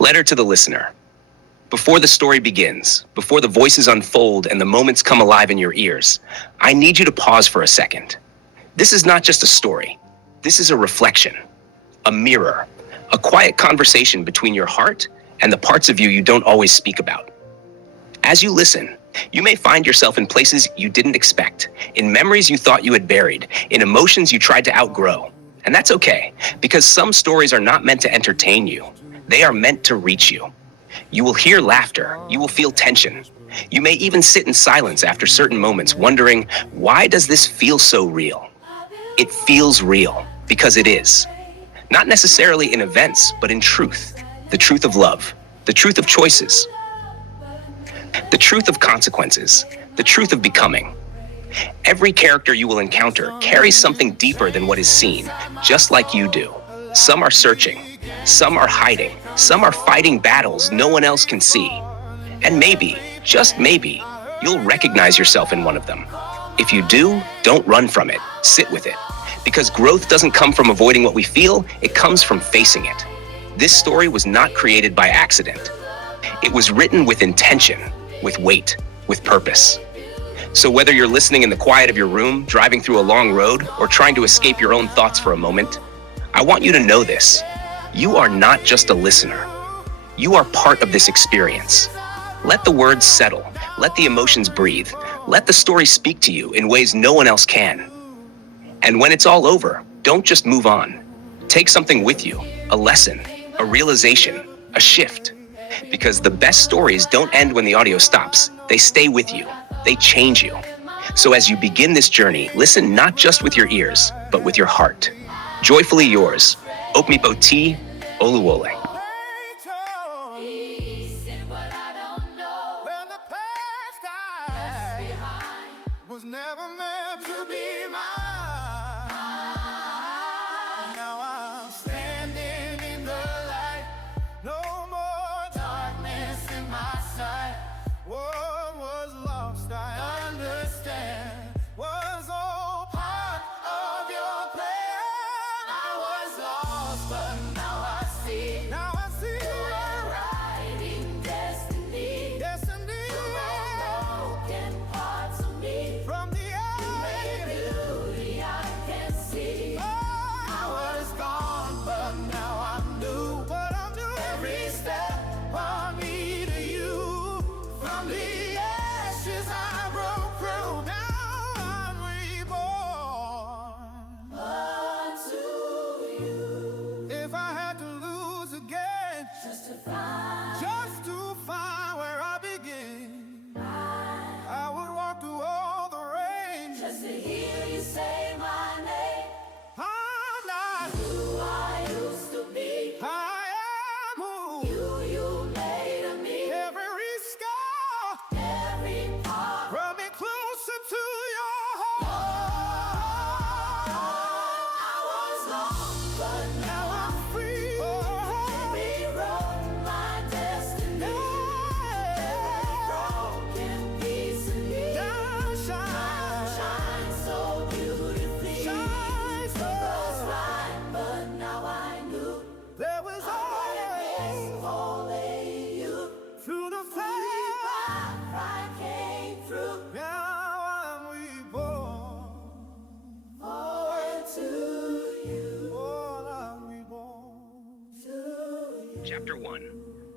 Letter to the listener. Before the story begins, before the voices unfold and the moments come alive in your ears, I need you to pause for a second. This is not just a story. This is a reflection, a mirror, a quiet conversation between your heart and the parts of you don't always speak about. As you listen, you may find yourself in places you didn't expect, in memories you thought you had buried, in emotions you tried to outgrow. And that's okay, because some stories are not meant to entertain you. They are meant to reach you. You will hear laughter. You will feel tension. You may even sit in silence after certain moments, wondering, why does this feel so real? It feels real because it is. Not necessarily in events, but in truth. The truth of love, the truth of choices, the truth of consequences, the truth of becoming. Every character you will encounter carries something deeper than what is seen, just like you do. Some are searching, some are hiding, some are fighting battles no one else can see. And maybe, just maybe, you'll recognize yourself in one of them. If you do, don't run from it, sit with it. Because growth doesn't come from avoiding what we feel, it comes from facing it. This story was not created by accident. It was written with intention, with weight, with purpose. So whether you're listening in the quiet of your room, driving through a long road, or trying to escape your own thoughts for a moment, I want you to know this. You are not just a listener. You are part of this experience. Let the words settle. Let the emotions breathe. Let the story speak to you in ways no one else can. And when it's all over, don't just move on. Take something with you, a lesson, a realization, a shift. Because the best stories don't end when the audio stops. They stay with you. They change you. So as you begin this journey, listen not just with your ears, but with your heart. Joyfully yours, Okmipo T. Oluwole. Was never meant to be mine. Now I'm standing in the light. No more darkness in my sight. What was lost, I understand. Was all part of your plan. I was lost, but now I see. Now I see. You're writing destiny. Destiny. Broken parts of me. From the beauty I can see. I was gone, but now I'm new. But I'm new. Every step brought me to you. From the ashes I broke through. Now I'm reborn. Unto you. If I had to lose again, just to find where I begin, I would walk through all the rain just to hear you say my name. I'm not who I used to be. I am who you made of me. Every scar, every part brought me closer to your heart. I was lost, but now I'm free. Rewrote my destiny. Every broken piece of me now shine so beautifully. Shine so bright, but now I knew there was only you. Through the fire, I came through. Now I'm reborn. Forward to you. I'm reborn to you. Chapter 1.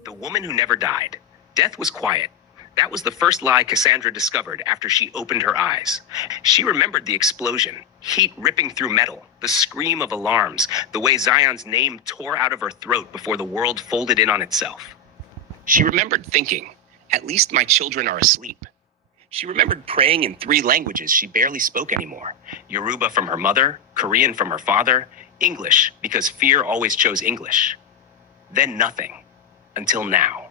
The Woman Who Never Died. Death was quiet. That was the first lie Cassandra discovered after she opened her eyes. She remembered the explosion, heat ripping through metal, the scream of alarms, the way Zion's name tore out of her throat before the world folded in on itself. She remembered thinking, at least my children are asleep. She remembered praying in 3 languages she barely spoke anymore. Yoruba from her mother, Korean from her father, English because fear always chose English. Then nothing, until now.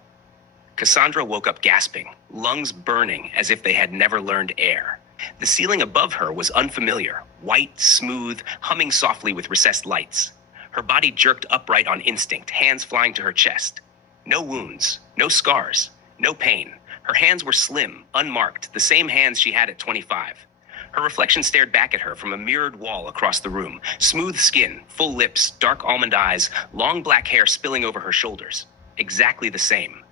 Cassandra woke up gasping, lungs burning as if they had never learned air. The ceiling above her was unfamiliar, white, smooth, humming softly with recessed lights. Her body jerked upright on instinct, hands flying to her chest. No wounds, no scars, no pain. Her hands were slim, unmarked, the same hands she had at 25. Her reflection stared back at her from a mirrored wall across the room. Smooth skin, full lips, dark almond eyes, long black hair spilling over her shoulders. Exactly the same.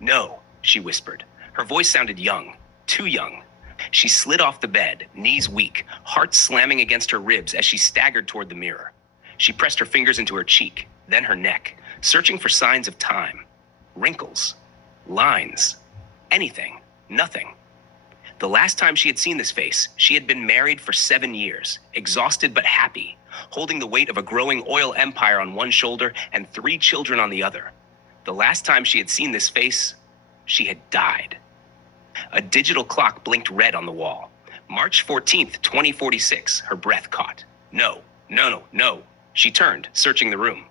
No, she whispered. Her voice sounded young, too young. She slid off the bed, knees weak, heart slamming against her ribs as she staggered toward the mirror. She pressed her fingers into her cheek, then her neck, searching for signs of time. Wrinkles, lines, anything, nothing. The last time she had seen this face, she had been married for 7 years, exhausted but happy, holding the weight of a growing oil empire on one shoulder and 3 children on the other. The last time she had seen this face, she had died. A digital clock blinked red on the wall. March 14th, 2046, her breath caught. No, no, no, no. She turned, searching the room.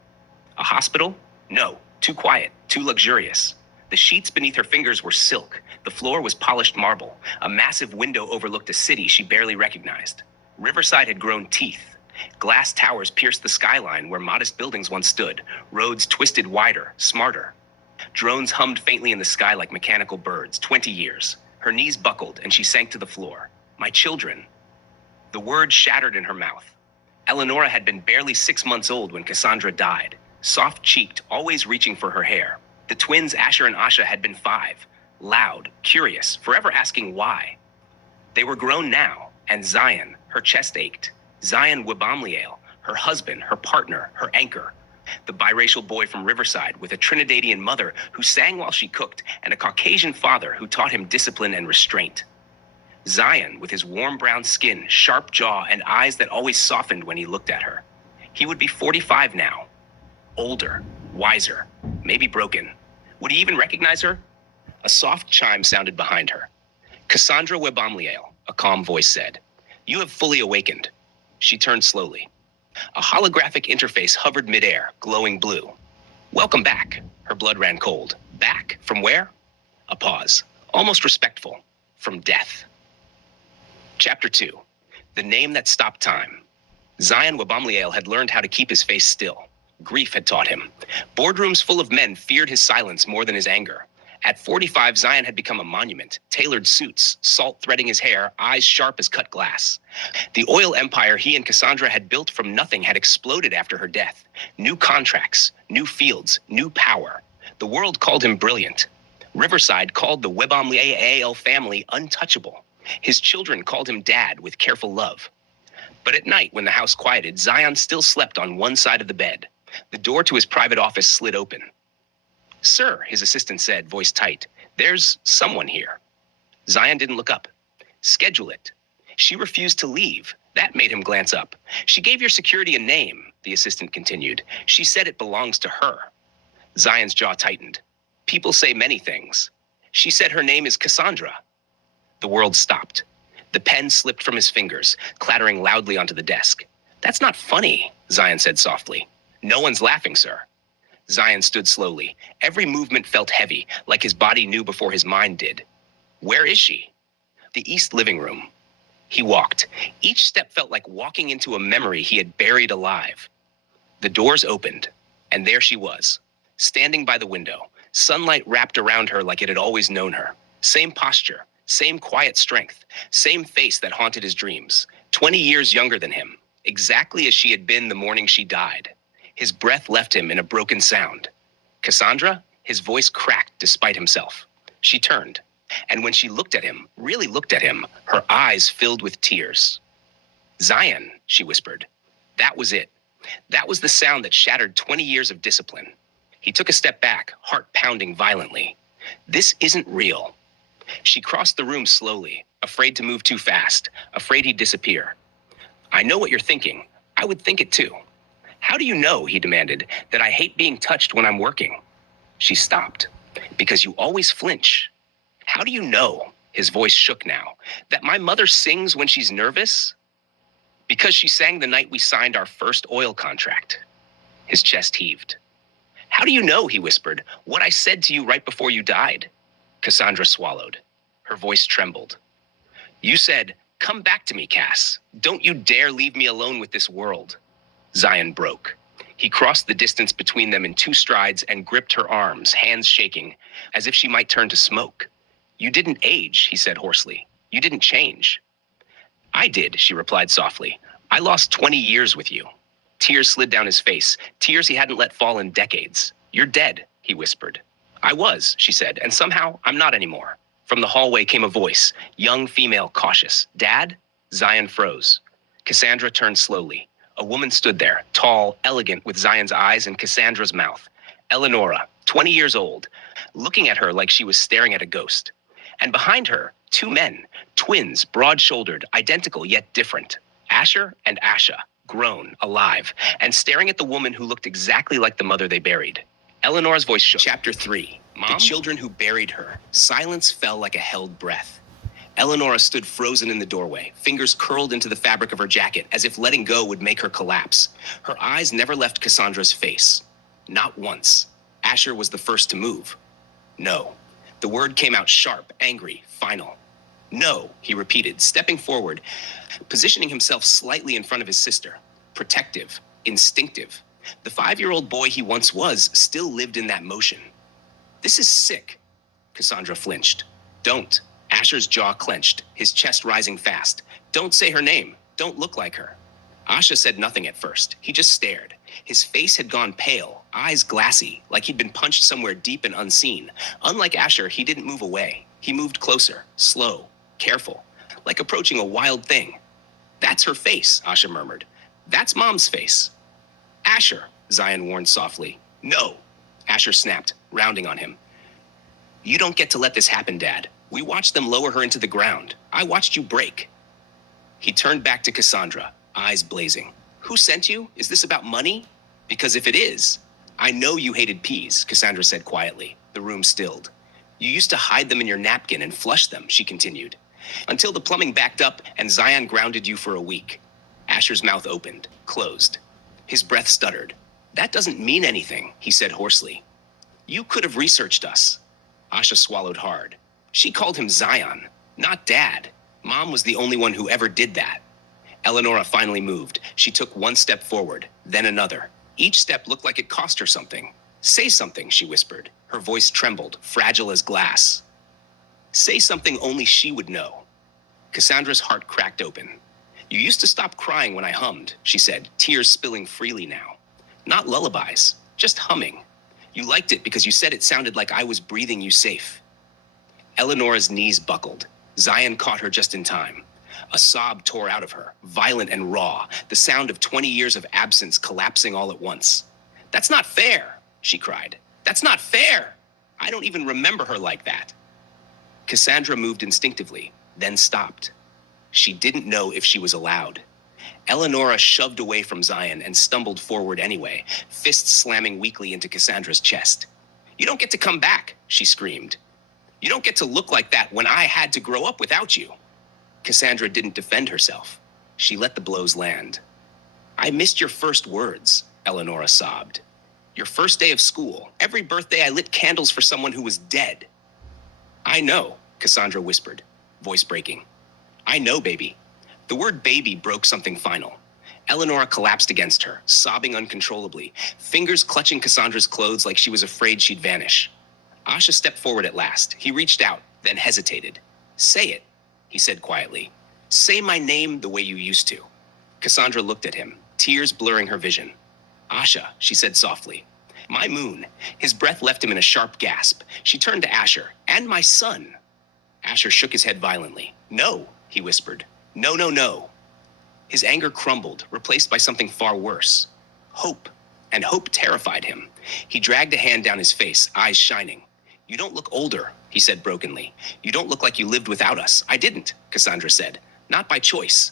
A hospital? No, too quiet, too luxurious. The sheets beneath her fingers were silk. The floor was polished marble. A massive window overlooked a city she barely recognized. Riverside had grown teeth. Glass towers pierced the skyline where modest buildings once stood. Roads twisted wider, smarter. Drones hummed faintly in the sky like mechanical birds. 20 years. Her knees buckled and she sank to the floor. My children. The word shattered in her mouth. Eleonora had been barely 6 months old when Cassandra died. Soft-cheeked, always reaching for her hair. The twins Asher and Asha had been 5. Loud, curious, forever asking why. They were grown now, and Zion, her chest ached. Zion Wibamliel, her husband, her partner, her anchor. The biracial boy from Riverside with a Trinidadian mother who sang while she cooked and a Caucasian father who taught him discipline and restraint. Zion with his warm brown skin, sharp jaw, and eyes that always softened when he looked at her. He would be 45 now. Older, wiser, maybe broken. Would he even recognize her? A soft chime sounded behind her. Cassandra Wibamliel, a calm voice said. You have fully awakened. She turned slowly. A holographic interface hovered midair, glowing blue. Welcome back. Her blood ran cold. Back? From where? A pause, almost respectful. From death. Chapter 2. The name that stopped time. Zion Wibamliel had learned how to keep his face still. Grief had taught him. Boardrooms full of men feared his silence more than his anger. At 45, Zion had become a monument. Tailored suits, salt threading his hair, eyes sharp as cut glass. The oil empire he and Cassandra had built from nothing had exploded after her death. New contracts, new fields, new power. The world called him brilliant. Riverside called the Wibamliel family untouchable. His children called him dad with careful love. But at night, when the house quieted, Zion still slept on one side of the bed. The door to his private office slid open. Sir, his assistant said, voice tight, there's someone here. Zion didn't look up. Schedule it. She refused to leave. That made him glance up. She gave your security a name, the assistant continued. She said it belongs to her. Zion's jaw tightened. People say many things. She said her name is Cassandra. The world stopped. The pen slipped from his fingers, clattering loudly onto the desk. That's not funny, Zion said softly. No one's laughing, sir. Zion stood slowly. Every movement felt heavy, like his body knew before his mind did. Where is she? The east living room. He walked. Each step felt like walking into a memory he had buried alive. The doors opened, and there she was, standing by the window, sunlight wrapped around her like it had always known her. Same posture, same quiet strength, same face that haunted his dreams. 20 years younger than him, exactly as she had been the morning she died. His breath left him in a broken sound. Cassandra? His voice cracked despite himself. She turned, and when she looked at him, really looked at him, her eyes filled with tears. Zion, she whispered. That was it. That was the sound that shattered 20 years of discipline. He took a step back, heart pounding violently. This isn't real. She crossed the room slowly, afraid to move too fast, afraid he'd disappear. I know what you're thinking. I would think it too. How do you know, he demanded, that I hate being touched when I'm working? She stopped. Because you always flinch. How do you know, his voice shook now, that my mother sings when she's nervous? Because she sang the night we signed our first oil contract. His chest heaved. How do you know, he whispered, what I said to you right before you died? Cassandra swallowed. Her voice trembled. You said, come back to me, Cass. Don't you dare leave me alone with this world. Zion broke. He crossed the distance between them in 2 strides and gripped her arms, hands shaking, as if she might turn to smoke. You didn't age, he said hoarsely. You didn't change. I did, she replied softly. I lost 20 years with you. Tears slid down his face, tears he hadn't let fall in decades. You're dead. he whispered. I was, she said, and somehow I'm not anymore. From the hallway came a voice, young female, cautious. Dad? Zion froze. Cassandra turned slowly. A woman stood there, tall, elegant, with Zion's eyes and Cassandra's mouth. Eleonora, 20 years old, looking at her like she was staring at a ghost. And behind her, two men, twins, broad-shouldered, identical yet different. Asher and Asha, grown, alive, and staring at the woman who looked exactly like the mother they buried. Eleanor's voice shook. Chapter 3. Mom? The children who buried her. Silence fell like a held breath. Eleonora stood frozen in the doorway, fingers curled into the fabric of her jacket, as if letting go would make her collapse. Her eyes never left Cassandra's face. Not once. Asher was the first to move. No. The word came out sharp, angry, final. No, he repeated, stepping forward, positioning himself slightly in front of his sister. Protective, instinctive. The 5-year-old boy he once was still lived in that motion. This is sick. Cassandra flinched. Don't. Asher's jaw clenched, his chest rising fast. Don't say her name. Don't look like her. Asha said nothing at first. He just stared. His face had gone pale, eyes glassy, like he'd been punched somewhere deep and unseen. Unlike Asher, he didn't move away. He moved closer, slow, careful, like approaching a wild thing. That's her face, Asha murmured. That's Mom's face. Asher, Zion warned softly. No, Asher snapped, rounding on him. You don't get to let this happen, Dad. We watched them lower her into the ground. I watched you break. He turned back to Cassandra, eyes blazing. Who sent you? Is this about money? Because if it is, I know you hated peas, Cassandra said quietly. The room stilled. You used to hide them in your napkin and flush them, she continued, until the plumbing backed up and Zion grounded you for a week. Asher's mouth opened, closed. His breath stuttered. That doesn't mean anything, he said hoarsely. You could have researched us. Asha swallowed hard. She called him Zion, not Dad. Mom was the only one who ever did that. Eleonora finally moved. She took one step forward, then another. Each step looked like it cost her something. Say something, she whispered. Her voice trembled, fragile as glass. Say something only she would know. Cassandra's heart cracked open. You used to stop crying when I hummed, she said, tears spilling freely now. Not lullabies, just humming. You liked it because you said it sounded like I was breathing you safe. Eleonora's knees buckled. Zion caught her just in time. A sob tore out of her, violent and raw, the sound of 20 years of absence collapsing all at once. That's not fair, she cried. That's not fair. I don't even remember her like that. Cassandra moved instinctively, then stopped. She didn't know if she was allowed. Eleonora shoved away from Zion and stumbled forward anyway, fists slamming weakly into Cassandra's chest. You don't get to come back, she screamed. You don't get to look like that when I had to grow up without you. Cassandra didn't defend herself. She let the blows land. I missed your first words, Eleonora sobbed. Your first day of school. Every birthday I lit candles for someone who was dead. I know, Cassandra whispered, voice breaking. I know, baby. The word baby broke something final. Eleonora collapsed against her, sobbing uncontrollably, fingers clutching Cassandra's clothes like she was afraid she'd vanish. Asha stepped forward at last. He reached out, then hesitated. Say it, he said quietly. Say my name the way you used to. Cassandra looked at him, tears blurring her vision. Asha, she said softly. My moon. His breath left him in a sharp gasp. She turned to Asher. And my son. Asher shook his head violently. No, he whispered. No, no, no. His anger crumbled, replaced by something far worse. Hope. And hope terrified him. He dragged a hand down his face, eyes shining. You don't look older, he said brokenly. You don't look like you lived without us. I didn't, Cassandra said. Not by choice.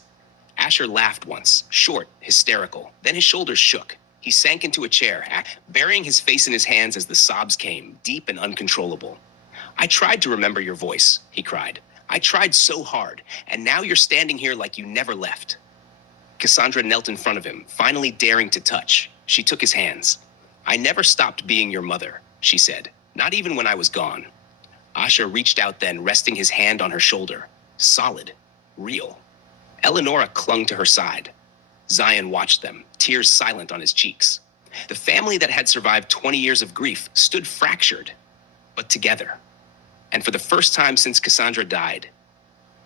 Asher laughed once, short, hysterical. Then his shoulders shook. He sank into a chair, burying his face in his hands as the sobs came, deep and uncontrollable. I tried to remember your voice, he cried. I tried so hard, and now you're standing here like you never left. Cassandra knelt in front of him, finally daring to touch. She took his hands. I never stopped being your mother, she said, not even when I was gone. Asha reached out then, resting his hand on her shoulder. Solid, real. Eleonora clung to her side. Zion watched them, tears silent on his cheeks. The family that had survived 20 years of grief stood fractured, but together. And for the first time since Cassandra died,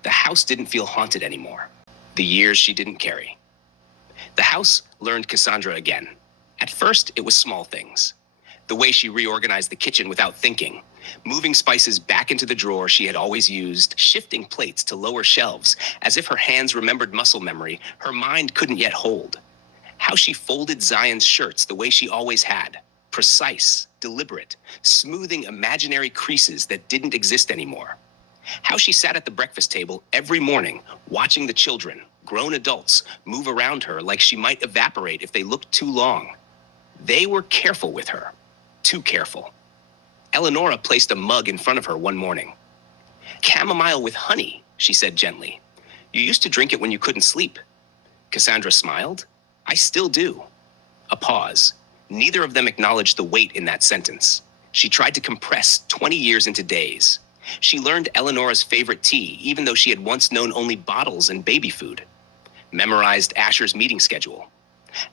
the house didn't feel haunted anymore. The years she didn't carry. The house learned Cassandra again. At first, it was small things. The way she reorganized the kitchen without thinking, moving spices back into the drawer she had always used, shifting plates to lower shelves, as if her hands remembered muscle memory her mind couldn't yet hold. How she folded Zion's shirts the way she always had, precise, deliberate, smoothing imaginary creases that didn't exist anymore. How she sat at the breakfast table every morning, watching the children, grown adults, move around her like she might evaporate if they looked too long. They were careful with her. Too careful. Eleonora placed a mug in front of her one morning. "Chamomile with honey," she said gently. "You used to drink it when you couldn't sleep." Cassandra smiled. "I still do." A pause. Neither of them acknowledged the weight in that sentence. She tried to compress 20 years into days. She learned Eleonora's favorite tea, even though she had once known only bottles and baby food. Memorized Asher's meeting schedule.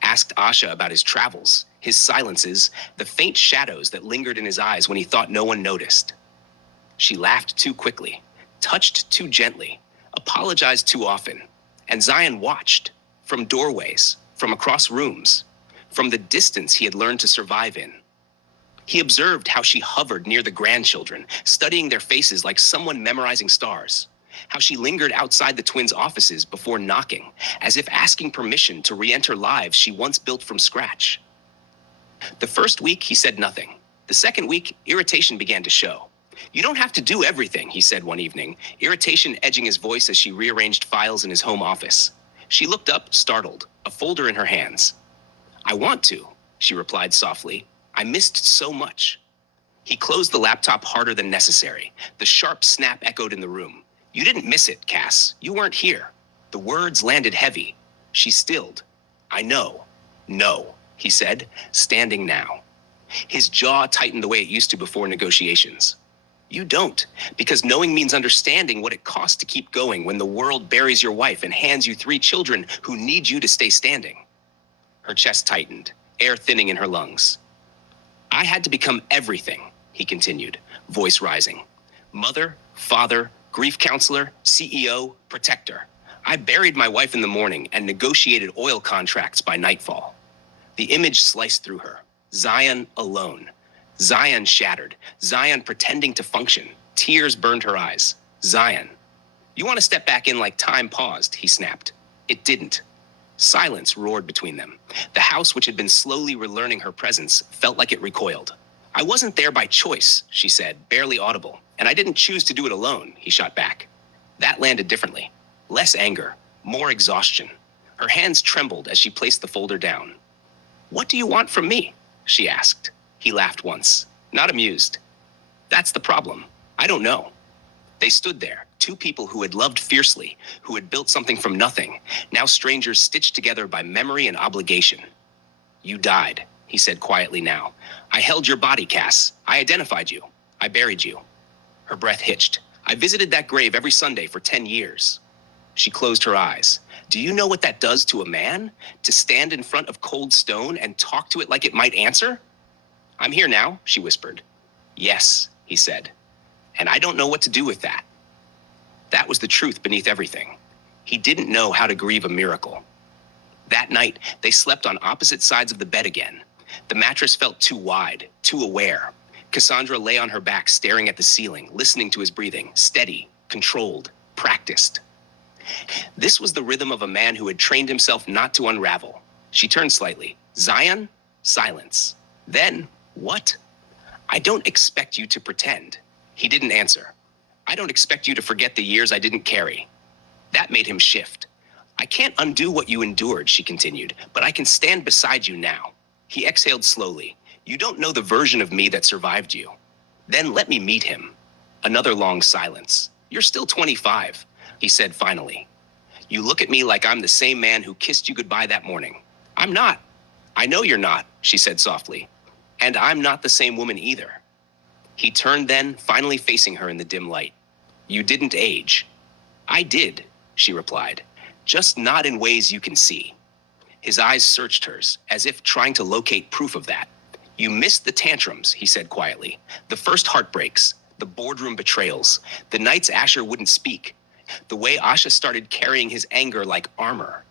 Asked Asha about his travels, his silences, the faint shadows that lingered in his eyes when he thought no one noticed. She laughed too quickly, touched too gently, apologized too often, and Zion watched, from doorways, from across rooms, from the distance he had learned to survive in. He observed how she hovered near the grandchildren, studying their faces like someone memorizing stars. How she lingered outside the twins' offices before knocking, as if asking permission to re-enter lives she once built from scratch. The first week, he said nothing. The second week, irritation began to show. "You don't have to do everything," he said one evening, irritation edging his voice as she rearranged files in his home office. She looked up, startled, a folder in her hands. "I want to," she replied softly. "I missed so much." He closed the laptop harder than necessary. The sharp snap echoed in the room. "You didn't miss it, Cass. You weren't here." The words landed heavy. She stilled. "I know." "No," he said, standing now. His jaw tightened the way it used to before negotiations. "You don't, because knowing means understanding what it costs to keep going when the world buries your wife and hands you 3 children who need you to stay standing." Her chest tightened, air thinning in her lungs. "I had to become everything," he continued, voice rising. "Mother, father, grief counselor, CEO, protector. I buried my wife in the morning and negotiated oil contracts by nightfall." The image sliced through her. Zion alone. Zion shattered. Zion pretending to function. Tears burned her eyes. Zion. "You want to step back in like time paused," he snapped. It didn't. Silence roared between them. The house, which had been slowly relearning her presence, felt like it recoiled. "I wasn't there by choice," she said, barely audible. "And I didn't choose to do it alone," he shot back. That landed differently. Less anger, more exhaustion. Her hands trembled as she placed the folder down. "What do you want from me?" she asked. He laughed once, not amused. "That's the problem. I don't know." They stood there, 2 people who had loved fiercely, who had built something from nothing, now strangers stitched together by memory and obligation. "You died," he said quietly now. "I held your body, Cass. I identified you. I buried you." Her breath hitched. "I visited that grave every Sunday for 10 years. She closed her eyes. "Do you know what that does to a man? To stand in front of cold stone and talk to it like it might answer?" "I'm here now," she whispered. "Yes," he said. "And I don't know what to do with that." That was the truth beneath everything. He didn't know how to grieve a miracle. That night, they slept on opposite sides of the bed again. The mattress felt too wide, too aware. Cassandra lay on her back, staring at the ceiling, listening to his breathing, steady, controlled, practiced. This was the rhythm of a man who had trained himself not to unravel. She turned slightly. "Zion?" Silence. Then, "What?" "I don't expect you to pretend." He didn't answer. "I don't expect you to forget the years I didn't carry." That made him shift. "I can't undo what you endured," she continued, "but I can stand beside you now." He exhaled slowly. "You don't know the version of me that survived you." "Then let me meet him." Another long silence. "You're still 25, he said finally. "You look at me like I'm the same man who kissed you goodbye that morning." "I'm not." "I know you're not," she said softly. "And I'm not the same woman either." He turned then, finally facing her in the dim light. "You didn't age." "I did," she replied. "Just not in ways you can see." His eyes searched hers, as if trying to locate proof of that. "You missed the tantrums," he said quietly. "The first heartbreaks, the boardroom betrayals, the nights Asher wouldn't speak, the way Asha started carrying his anger like armor.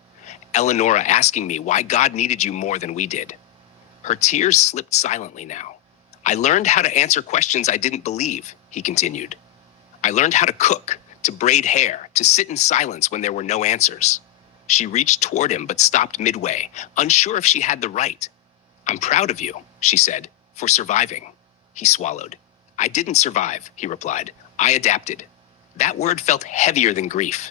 Eleonora asking me why God needed you more than we did." Her tears slipped silently now. I learned how to answer questions I didn't believe, he continued. I learned how to cook, to braid hair, to sit in silence when there were no answers. She reached toward him but stopped midway, unsure if she had the right. I'm proud of you, she said, for surviving. He swallowed. I didn't survive, he replied. I adapted. That word felt heavier than grief.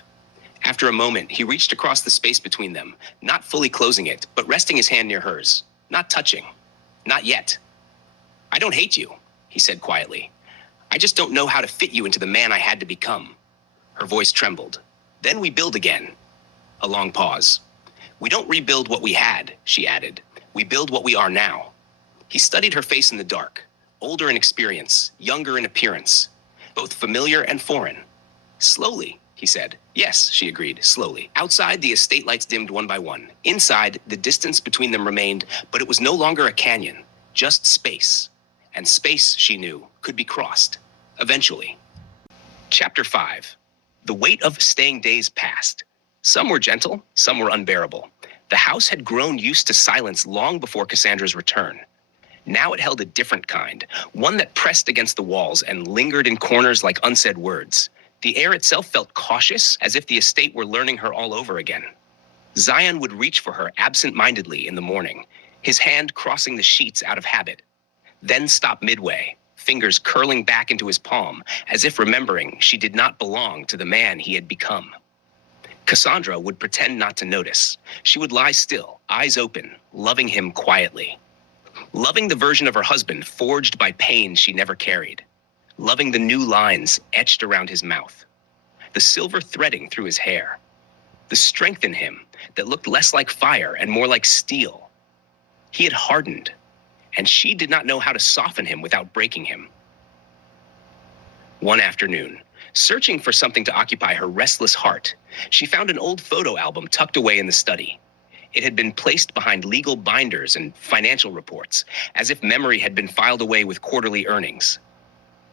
After a moment, he reached across the space between them, not fully closing it, but resting his hand near hers. Not touching. Not yet. I don't hate you, he said quietly. I just don't know how to fit you into the man I had to become. Her voice trembled. Then we build again. A long pause. We don't rebuild what we had, she added. We build what we are now. He studied her face in the dark, older in experience, younger in appearance, both familiar and foreign. Slowly, he said. Yes, she agreed, slowly. Outside, the estate lights dimmed one by one. Inside, the distance between them remained, but it was no longer a canyon, just space. And space, she knew, could be crossed. Eventually. Chapter 5. The weight of staying days passed. Some were gentle, some were unbearable. The house had grown used to silence long before Cassandra's return. Now it held a different kind, one that pressed against the walls and lingered in corners like unsaid words. The air itself felt cautious, as if the estate were learning her all over again. Zion would reach for her absent-mindedly in the morning, his hand crossing the sheets out of habit, then stop midway, fingers curling back into his palm, as if remembering she did not belong to the man he had become. Cassandra would pretend not to notice. She would lie still, eyes open, loving him quietly. Loving the version of her husband forged by pain she never carried. Loving the new lines etched around his mouth. The silver threading through his hair. The strength in him that looked less like fire and more like steel. He had hardened, and she did not know how to soften him without breaking him. One afternoon, searching for something to occupy her restless heart, she found an old photo album tucked away in the study. It had been placed behind legal binders and financial reports, as if memory had been filed away with quarterly earnings.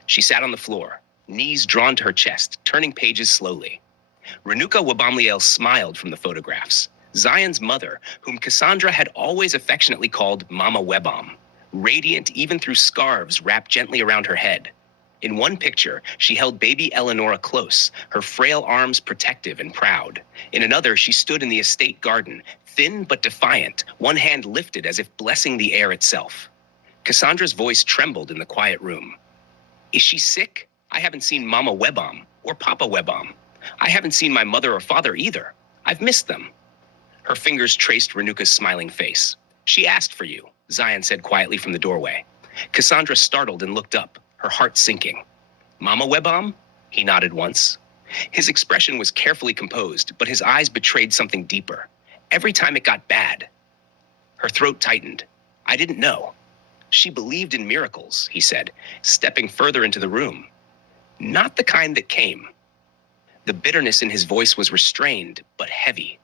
She sat on the floor, knees drawn to her chest, turning pages slowly. Renuka Wabamliel smiled from the photographs. Zion's mother, whom Cassandra had always affectionately called Mama Webam, radiant even through scarves wrapped gently around her head. In one picture, she held baby Eleonora close, her frail arms protective and proud. In another, she stood in the estate garden, thin but defiant, one hand lifted as if blessing the air itself. Cassandra's voice trembled in the quiet room. Is she sick? I haven't seen Mama Webam or Papa Webam. I haven't seen my mother or father either. I've missed them. Her fingers traced Renuka's smiling face. She asked for you, Zion said quietly from the doorway. Cassandra startled and looked up, her heart sinking. Mama Webam? He nodded once. His expression was carefully composed, but his eyes betrayed something deeper. Every time it got bad. Her throat tightened. I didn't know. She believed in miracles, he said, stepping further into the room. Not the kind that came. The bitterness in his voice was restrained, but heavy.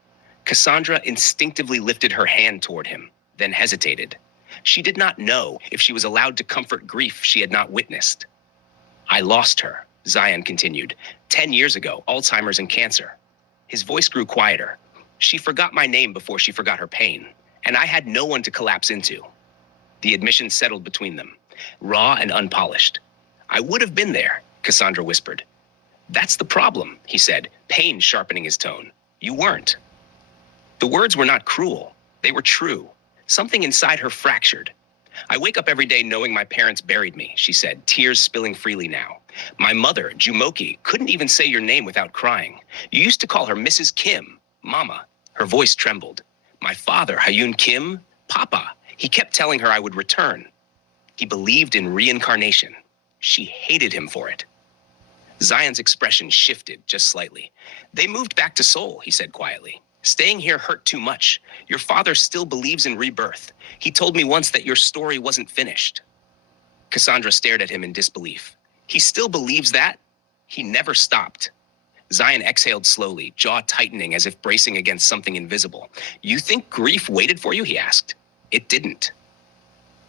Cassandra instinctively lifted her hand toward him, then hesitated. She did not know if she was allowed to comfort grief she had not witnessed. I lost her, Zion continued. 10 years ago, Alzheimer's and cancer. His voice grew quieter. She forgot my name before she forgot her pain, and I had no one to collapse into. The admission settled between them, raw and unpolished. I would have been there, Cassandra whispered. That's the problem, he said, pain sharpening his tone. You weren't. The words were not cruel. They were true. Something inside her fractured. I wake up every day knowing my parents buried me, she said, tears spilling freely now. My mother, Jumoki, couldn't even say your name without crying. You used to call her Mrs. Kim, Mama. Her voice trembled. My father, Hayun Kim, Papa. He kept telling her I would return. He believed in reincarnation. She hated him for it. Zion's expression shifted just slightly. They moved back to Seoul, he said quietly. Staying here hurt too much. Your father still believes in rebirth. He told me once that your story wasn't finished. Cassandra stared at him in disbelief. He still believes that? He never stopped. Zion exhaled slowly, jaw tightening as if bracing against something invisible. You think grief waited for you? He asked. It didn't.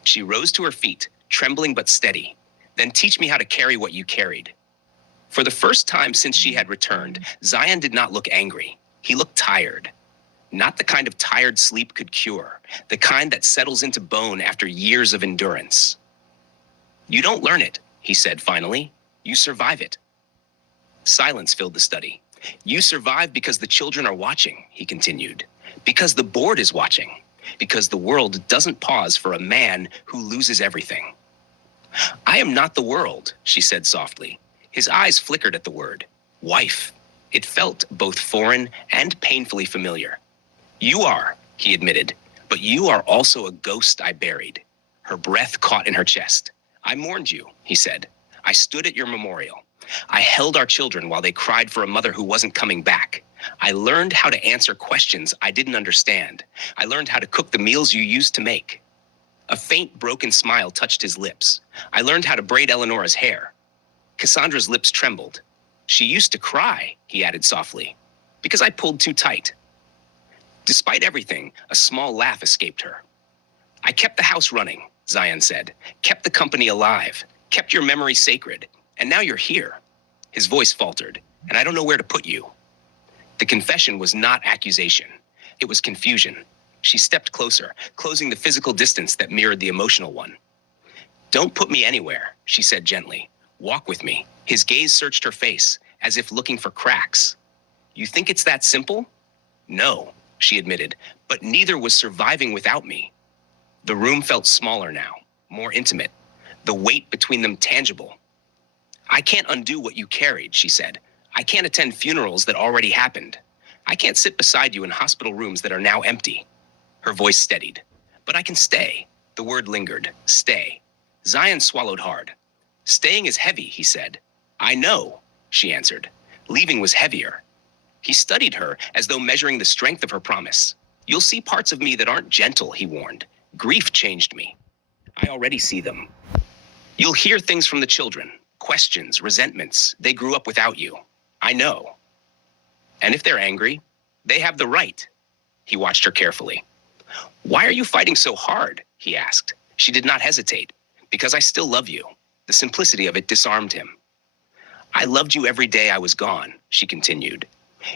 She rose to her feet, trembling but steady. Then teach me how to carry what you carried. For the first time since she had returned, Zion did not look angry. He looked tired. Not the kind of tired sleep could cure, the kind that settles into bone after years of endurance. You don't learn it, he said finally. You survive it. Silence filled the study. You survive because the children are watching, he continued. Because the board is watching. Because the world doesn't pause for a man who loses everything. I am not the world, she said softly. His eyes flickered at the word. Wife. It felt both foreign and painfully familiar. You are, he admitted, but you are also a ghost I buried. Her breath caught in her chest. I mourned you, he said. I stood at your memorial. I held our children while they cried for a mother who wasn't coming back. I learned how to answer questions I didn't understand. I learned how to cook the meals you used to make. A faint, broken smile touched his lips. I learned how to braid Eleonora's hair. Cassandra's lips trembled. She used to cry, he added softly, because I pulled too tight. Despite everything, a small laugh escaped her. I kept the house running, Zion said, kept the company alive, kept your memory sacred, and now you're here. His voice faltered, and I don't know where to put you. The confession was not accusation. It was confusion. She stepped closer, closing the physical distance that mirrored the emotional one. Don't put me anywhere, she said gently. Walk with me. His gaze searched her face, as if looking for cracks. You think it's that simple? No, she admitted, but neither was surviving without me. The room felt smaller now, more intimate, the weight between them tangible. I can't undo what you carried, she said. I can't attend funerals that already happened. I can't sit beside you in hospital rooms that are now empty. Her voice steadied. But I can stay. The word lingered. Stay. Zion swallowed hard. Staying is heavy, he said. I know, she answered. Leaving was heavier. He studied her as though measuring the strength of her promise. You'll see parts of me that aren't gentle, he warned. Grief changed me. I already see them. You'll hear things from the children. Questions, resentments. They grew up without you. I know. And if they're angry, they have the right. He watched her carefully. Why are you fighting so hard? He asked. She did not hesitate. Because I still love you. The simplicity of it disarmed him. I loved you every day I was gone, she continued.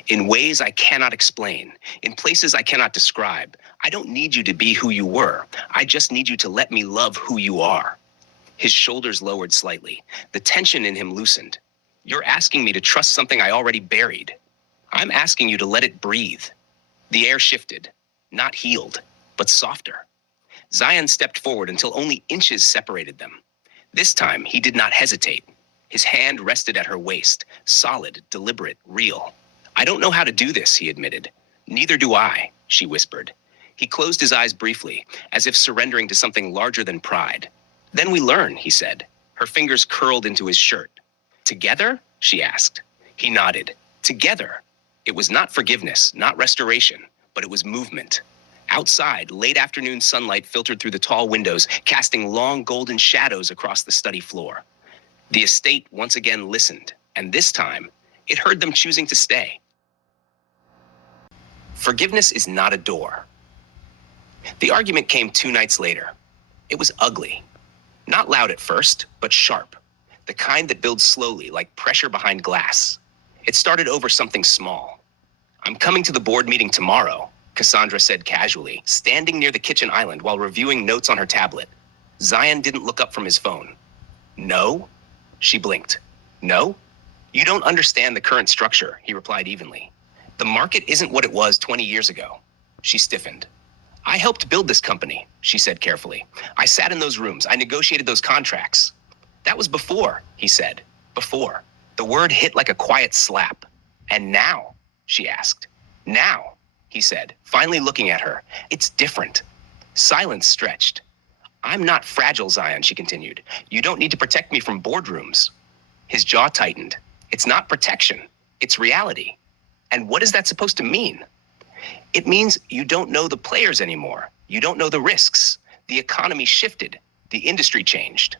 In ways I cannot explain, in places I cannot describe. I don't need you to be who you were. I just need you to let me love who you are. His shoulders lowered slightly. The tension in him loosened. You're asking me to trust something I already buried. I'm asking you to let it breathe. The air shifted, not healed, but softer. Zion stepped forward until only inches separated them. This time, he did not hesitate. His hand rested at her waist, solid, deliberate, real. I don't know how to do this, he admitted. Neither do I, she whispered. He closed his eyes briefly, as if surrendering to something larger than pride. Then we learn, he said. Her fingers curled into his shirt. Together? She asked. He nodded. Together. It was not forgiveness, not restoration, but it was movement. Outside, late afternoon sunlight filtered through the tall windows, casting long golden shadows across the study floor. The estate once again listened, and this time, it heard them choosing to stay. Forgiveness is not a door. The argument came 2 nights later. It was ugly. Not loud at first, but sharp. The kind that builds slowly, like pressure behind glass. It started over something small. I'm coming to the board meeting tomorrow, Cassandra said casually, standing near the kitchen island while reviewing notes on her tablet. Zion didn't look up from his phone. No? She blinked. No? You don't understand the current structure, he replied evenly. The market isn't what it was 20 years ago. She stiffened. I helped build this company, she said carefully. I sat in those rooms. I negotiated those contracts. That was before, he said. Before. The word hit like a quiet slap. And now? She asked. Now, he said, finally looking at her. It's different. Silence stretched. I'm not fragile, Zion, she continued. You don't need to protect me from boardrooms. His jaw tightened. It's not protection. It's reality. And what is that supposed to mean? It means you don't know the players anymore. You don't know the risks. The economy shifted. The industry changed.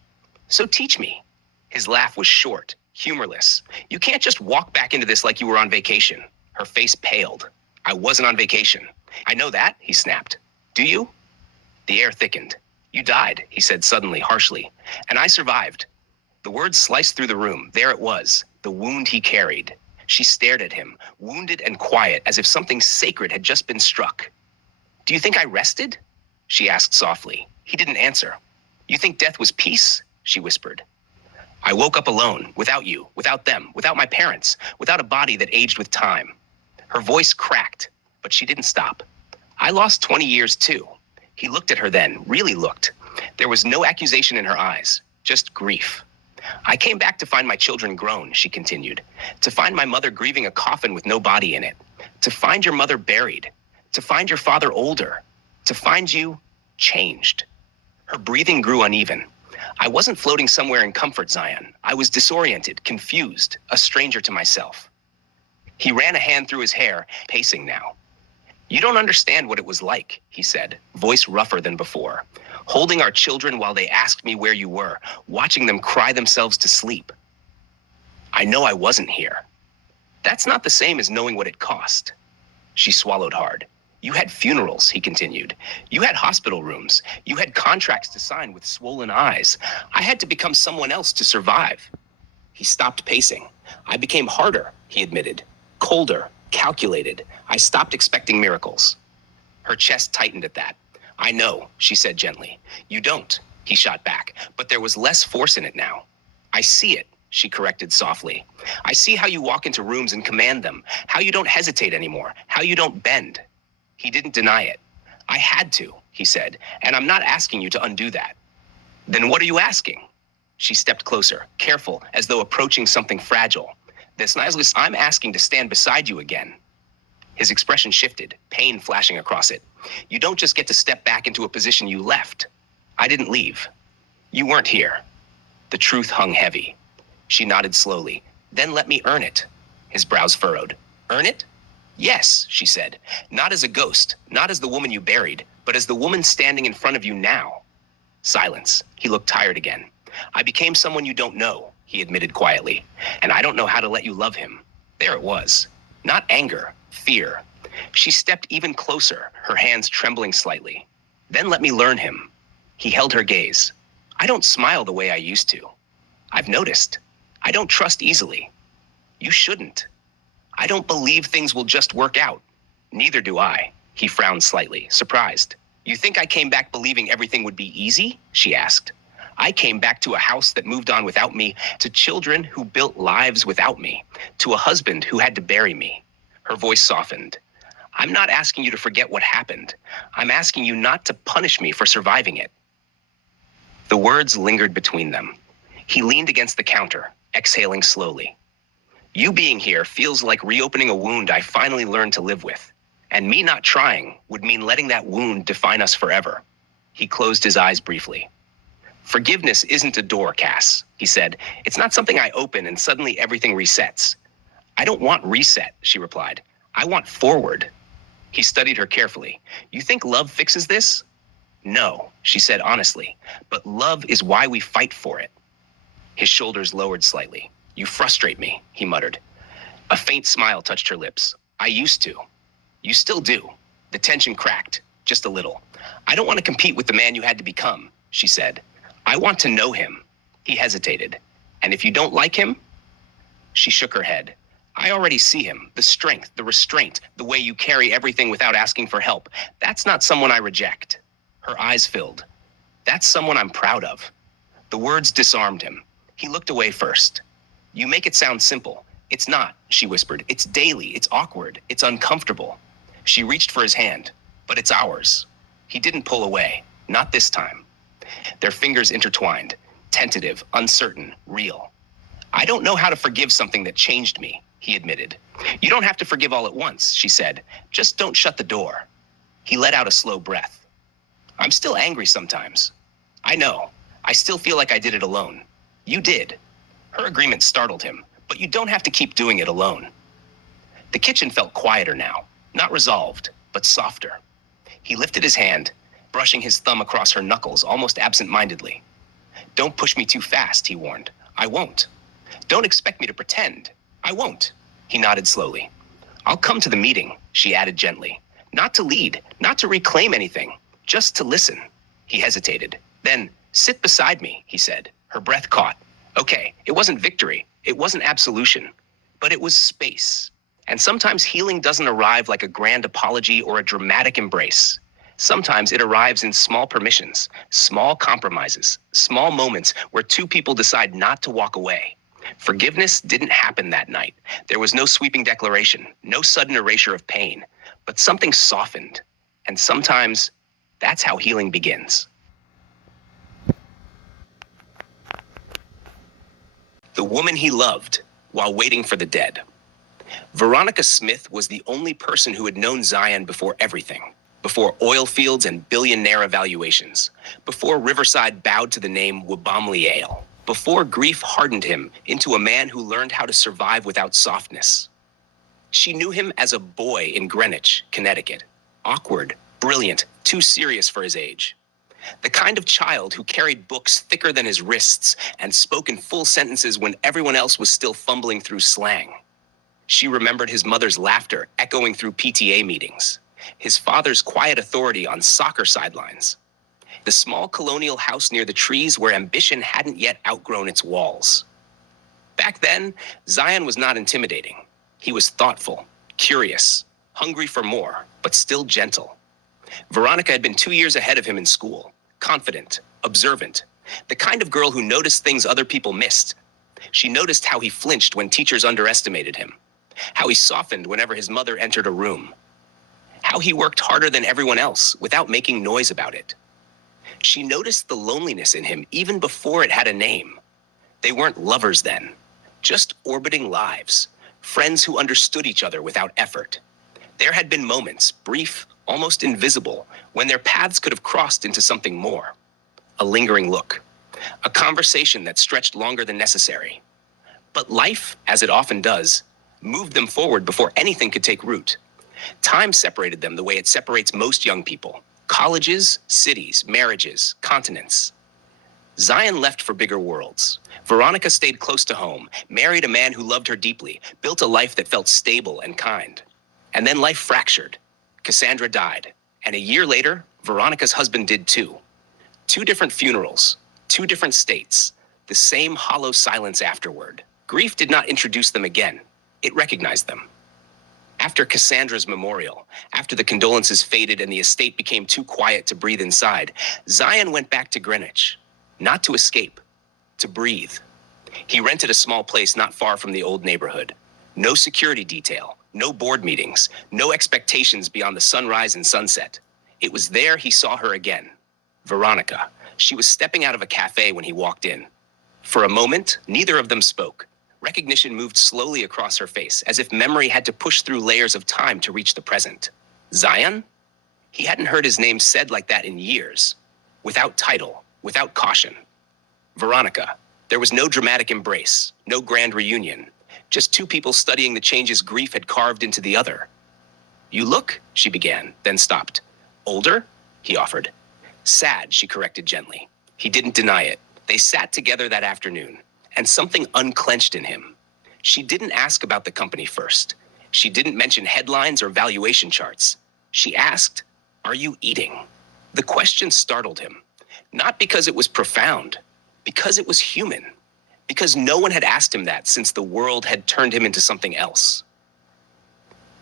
So teach me. His laugh was short, humorless. You can't just walk back into this like you were on vacation. Her face paled. I wasn't on vacation. I know that, he snapped. Do you? The air thickened. You died, he said suddenly, harshly. And I survived. The words sliced through the room. There it was, the wound he carried. She stared at him, wounded and quiet, as if something sacred had just been struck. Do you think I rested? She asked softly. He didn't answer. You think death was peace? she whispered. I woke up alone, without you, without them, without my parents, without a body that aged with time. Her voice cracked, but she didn't stop. I lost 20 years too. He looked at her then, really looked. There was no accusation in her eyes, just grief. I came back to find my children grown, she continued. To find my mother grieving a coffin with no body in it. To find your mother buried. To find your father older. To find you changed. Her breathing grew uneven. I wasn't floating somewhere in comfort, Zion. I was disoriented, confused, a stranger to myself. He ran a hand through his hair, pacing now. You don't understand what it was like, he said, voice rougher than before. Holding our children while they asked me where you were, watching them cry themselves to sleep. I know I wasn't here. That's not the same as knowing what it cost. She swallowed hard. You had funerals, he continued. You had hospital rooms. You had contracts to sign with swollen eyes. I had to become someone else to survive. He stopped pacing. I became harder, he admitted. Colder, calculated. I stopped expecting miracles. Her chest tightened at that. I know, she said gently. You don't, he shot back, but there was less force in it now. I see it, she corrected softly. I see how you walk into rooms and command them, how you don't hesitate anymore, how you don't bend. He didn't deny it. I had to, he said, and I'm not asking you to undo that. Then what are you asking? She stepped closer, careful, as though approaching something fragile. I'm asking to stand beside you again. His expression shifted, pain flashing across it. You don't just get to step back into a position you left. I didn't leave. You weren't here. The truth hung heavy. She nodded slowly. Then let me earn it. His brows furrowed. Earn it? Yes, she said. Not as a ghost, not as the woman you buried, but as the woman standing in front of you now. Silence. He looked tired again. I became someone you don't know, he admitted quietly, and I don't know how to let you love him. There it was. Not anger, fear. She stepped even closer, her hands trembling slightly. Then let me learn him. He held her gaze. I don't smile the way I used to. I've noticed. I don't trust easily. You shouldn't. I don't believe things will just work out. Neither do I. He frowned slightly, surprised. You think I came back believing everything would be easy? She asked. I came back to a house that moved on without me, to children who built lives without me, to a husband who had to bury me. Her voice softened. I'm not asking you to forget what happened. I'm asking you not to punish me for surviving it. The words lingered between them. He leaned against the counter, exhaling slowly. You being here feels like reopening a wound I finally learned to live with. And me not trying would mean letting that wound define us forever. He closed his eyes briefly. Forgiveness isn't a door, Cass, he said. It's not something I open and suddenly everything resets. I don't want reset, she replied. I want forward. He studied her carefully. You think love fixes this? No, she said honestly, but love is why we fight for it. His shoulders lowered slightly. You frustrate me, he muttered. A faint smile touched her lips. I used to. You still do. The tension cracked, just a little. I don't want to compete with the man you had to become, she said. I want to know him. He hesitated. And if you don't like him? She shook her head. I already see him. The strength, the restraint, the way you carry everything without asking for help. That's not someone I reject. Her eyes filled. That's someone I'm proud of. The words disarmed him. He looked away first. You make it sound simple. It's not, she whispered. It's daily. It's awkward. It's uncomfortable. She reached for his hand. But it's ours. He didn't pull away. Not this time. Their fingers intertwined. Tentative, uncertain, real. I don't know how to forgive something that changed me, he admitted. You don't have to forgive all at once, she said. Just don't shut the door. He let out a slow breath. I'm still angry sometimes. I know. I still feel like I did it alone. You did. Her agreement startled him, but you don't have to keep doing it alone. The kitchen felt quieter now, not resolved, but softer. He lifted his hand, brushing his thumb across her knuckles almost absent-mindedly. Don't push me too fast, he warned. I won't. Don't expect me to pretend. I won't. He nodded slowly. I'll come to the meeting, she added gently. Not to lead, not to reclaim anything, just to listen. He hesitated. Then, sit beside me, he said. Her breath caught. Okay, it wasn't victory. It wasn't absolution. But it was space. And sometimes healing doesn't arrive like a grand apology or a dramatic embrace. Sometimes it arrives in small permissions, small compromises, small moments where two people decide not to walk away. Forgiveness didn't happen that night. There was no sweeping declaration, no sudden erasure of pain, but something softened. And sometimes that's how healing begins. The woman he loved while waiting for the dead. Veronica Smith was the only person who had known Zion before everything, before oil fields and billionaire evaluations, before Riverside bowed to the name Wabamli Ale, before grief hardened him into a man who learned how to survive without softness. She knew him as a boy in Greenwich, Connecticut, awkward, brilliant, too serious for his age. The kind of child who carried books thicker than his wrists and spoke in full sentences when everyone else was still fumbling through slang. She remembered his mother's laughter echoing through PTA meetings, his father's quiet authority on soccer sidelines, the small colonial house near the trees where ambition hadn't yet outgrown its walls. Back then, Zion was not intimidating. He was thoughtful, curious, hungry for more, but still gentle. Veronica had been 2 years ahead of him in school, confident, observant, the kind of girl who noticed things other people missed. She noticed how he flinched when teachers underestimated him, how he softened whenever his mother entered a room, how he worked harder than everyone else without making noise about it. She noticed the loneliness in him even before it had a name. They weren't lovers then, just orbiting lives, friends who understood each other without effort. There had been moments, brief, almost invisible, when their paths could have crossed into something more. A lingering look, a conversation that stretched longer than necessary. But life, as it often does, moved them forward before anything could take root. Time separated them the way it separates most young people. Colleges, cities, marriages, continents. Zion left for bigger worlds. Veronica stayed close to home, married a man who loved her deeply, built a life that felt stable and kind. And then life fractured. Cassandra died, and a year later, Veronica's husband did too. 2 different funerals, 2 different states, the same hollow silence afterward. Grief did not introduce them again. It recognized them. After Cassandra's memorial, after the condolences faded and the estate became too quiet to breathe inside, Zion went back to Greenwich, not to escape, to breathe. He rented a small place not far from the old neighborhood. No security detail, no board meetings, no expectations beyond the sunrise and sunset. It was there he saw her again. Veronica. She was stepping out of a cafe when he walked in. For a moment, neither of them spoke. Recognition moved slowly across her face, as if memory had to push through layers of time to reach the present. Zion? He hadn't heard his name said like that in years. Without title, without caution. Veronica. There was no dramatic embrace, no grand reunion. Just 2 people studying the changes grief had carved into the other. You look, she began, then stopped. Older? He offered. Sad, she corrected gently. He didn't deny it. They sat together that afternoon, and something unclenched in him. She didn't ask about the company first. She didn't mention headlines or valuation charts. She asked, "Are you eating?" The question startled him, not because it was profound, because it was human, because no one had asked him that since the world had turned him into something else.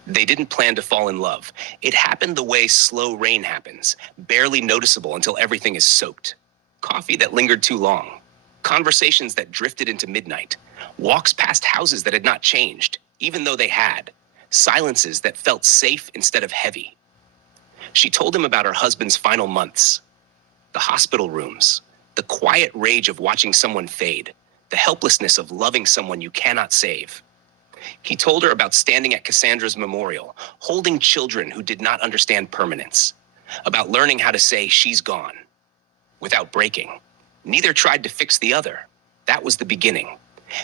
They didn't plan to fall in love. It happened the way slow rain happens, barely noticeable until everything is soaked. Coffee that lingered too long. Conversations that drifted into midnight. Walks past houses that had not changed, even though they had. Silences that felt safe instead of heavy. She told him about her husband's final months. The hospital rooms. The quiet rage of watching someone fade. The helplessness of loving someone you cannot save. He told her about standing at Cassandra's memorial, holding children who did not understand permanence, about learning how to say she's gone, without breaking. Neither tried to fix the other. That was the beginning.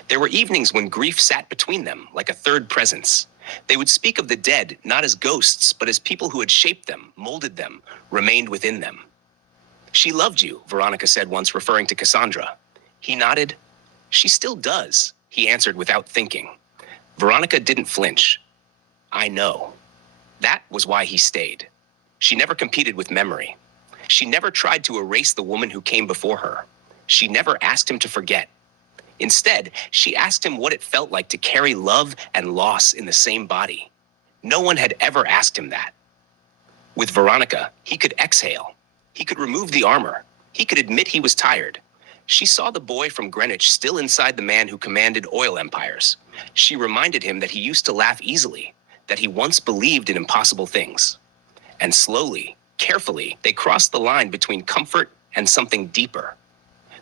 There were evenings when grief sat between them, like a third presence. They would speak of the dead, not as ghosts, but as people who had shaped them, molded them, remained within them. She loved you, Veronica said once, referring to Cassandra. He nodded. She still does, he answered without thinking. Veronica didn't flinch. I know. That was why he stayed. She never competed with memory. She never tried to erase the woman who came before her. She never asked him to forget. Instead, she asked him what it felt like to carry love and loss in the same body. No one had ever asked him that. With Veronica, he could exhale. He could remove the armor. He could admit he was tired. She saw the boy from Greenwich still inside the man who commanded oil empires. She reminded him that he used to laugh easily, that he once believed in impossible things. And slowly, carefully, they crossed the line between comfort and something deeper.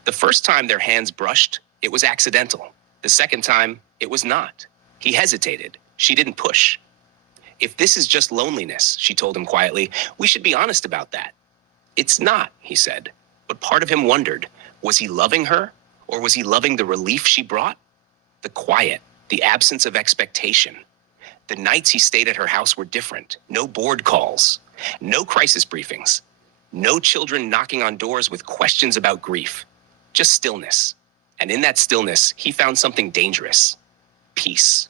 The first time their hands brushed, it was accidental. The second time, it was not. He hesitated. She didn't push. If this is just loneliness, she told him quietly, we should be honest about that. It's not, he said. But part of him wondered, was he loving her? Or was he loving the relief she brought? The quiet, the absence of expectation. The nights he stayed at her house were different. No board calls, no crisis briefings, no children knocking on doors with questions about grief. Just stillness. And in that stillness, he found something dangerous. Peace.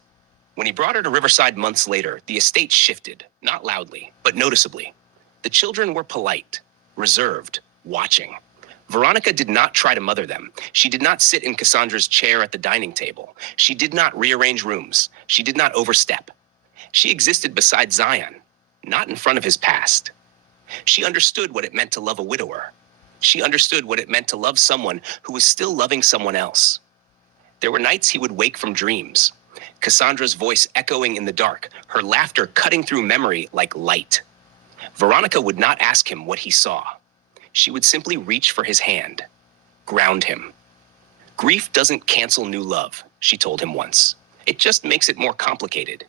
When he brought her to Riverside months later, the estate shifted, not loudly, but noticeably. The children were polite, reserved, watching. Veronica did not try to mother them. She did not sit in Cassandra's chair at the dining table. She did not rearrange rooms. She did not overstep. She existed beside Zion, not in front of his past. She understood what it meant to love a widower. She understood what it meant to love someone who was still loving someone else. There were nights he would wake from dreams, Cassandra's voice echoing in the dark, her laughter cutting through memory like light. Veronica would not ask him what he saw. She would simply reach for his hand, ground him. Grief doesn't cancel new love, she told him once. It just makes it more complicated.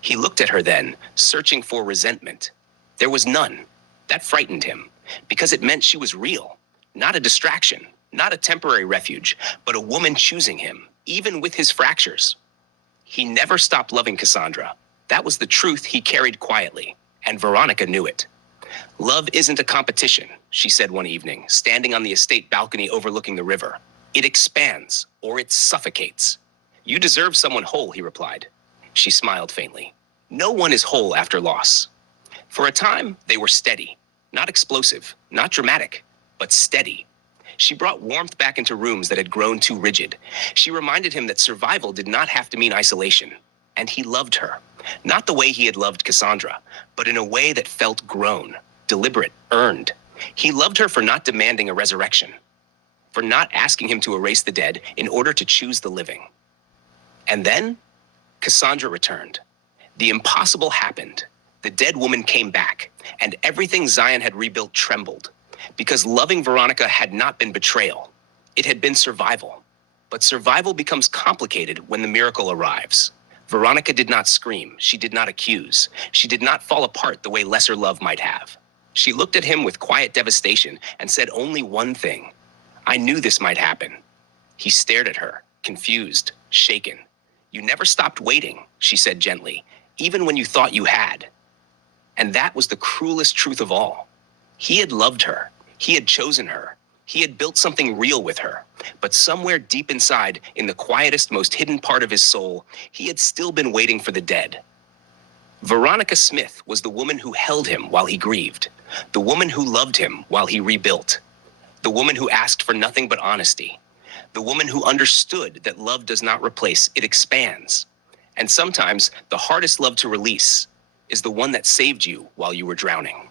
He looked at her then, searching for resentment. There was none. That frightened him, because it meant she was real, not a distraction, not a temporary refuge, but a woman choosing him, even with his fractures. He never stopped loving Cassandra. That was the truth he carried quietly, and Veronica knew it. Love isn't a competition, she said one evening, standing on the estate balcony overlooking the river. It expands, or it suffocates. You deserve someone whole, he replied. She smiled faintly. No one is whole after loss. For a time, they were steady, not explosive, not dramatic, but steady. She brought warmth back into rooms that had grown too rigid. She reminded him that survival did not have to mean isolation. And he loved her. Not the way he had loved Cassandra, but in a way that felt grown, deliberate, earned. He loved her for not demanding a resurrection, for not asking him to erase the dead in order to choose the living. And then, Cassandra returned. The impossible happened. The dead woman came back, and everything Zion had rebuilt trembled. Because loving Veronica had not been betrayal. It had been survival. But survival becomes complicated when the miracle arrives. Veronica did not scream. She did not accuse. She did not fall apart the way lesser love might have. She looked at him with quiet devastation and said only one thing. I knew this might happen. He stared at her, confused, shaken. You never stopped waiting, she said gently, even when you thought you had. And that was the cruelest truth of all. He had loved her. He had chosen her. He had built something real with her. But somewhere deep inside, in the quietest, most hidden part of his soul, he had still been waiting for the dead. Veronica Smith was the woman who held him while he grieved. The woman who loved him while he rebuilt. The woman who asked for nothing but honesty. The woman who understood that love does not replace, it expands. And sometimes the hardest love to release is the one that saved you while you were drowning.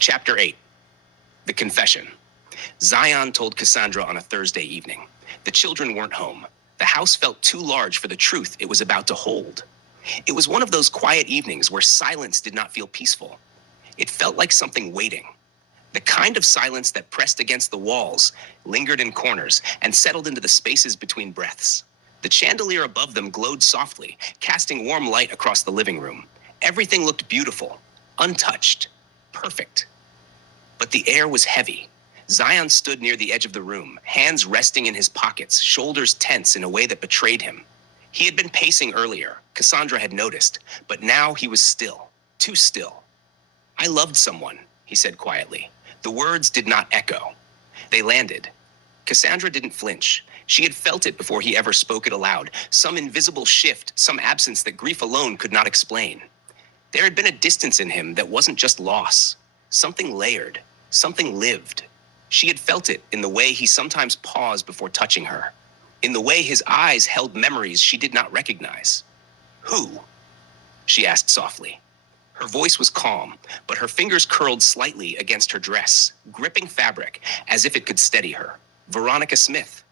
Chapter 8. The Confession. Zion told Cassandra on a Thursday evening. The children weren't home. The house felt too large for the truth it was about to hold. It was one of those quiet evenings where silence did not feel peaceful. It felt like something waiting. The kind of silence that pressed against the walls, lingered in corners, and settled into the spaces between breaths. The chandelier above them glowed softly, casting warm light across the living room. Everything looked beautiful, untouched, perfect. But the air was heavy. Zion stood near the edge of the room, hands resting in his pockets, shoulders tense in a way that betrayed him. He had been pacing earlier, Cassandra had noticed, but now he was still, too still. I loved someone, he said quietly. The words did not echo. They landed. Cassandra didn't flinch. She had felt it before he ever spoke it aloud, some invisible shift, some absence that grief alone could not explain. There had been a distance in him that wasn't just loss. Something layered, something lived. She had felt it in the way he sometimes paused before touching her, in the way his eyes held memories she did not recognize. Who? She asked softly. Her voice was calm, but her fingers curled slightly against her dress, gripping fabric as if it could steady her. Veronica Smith.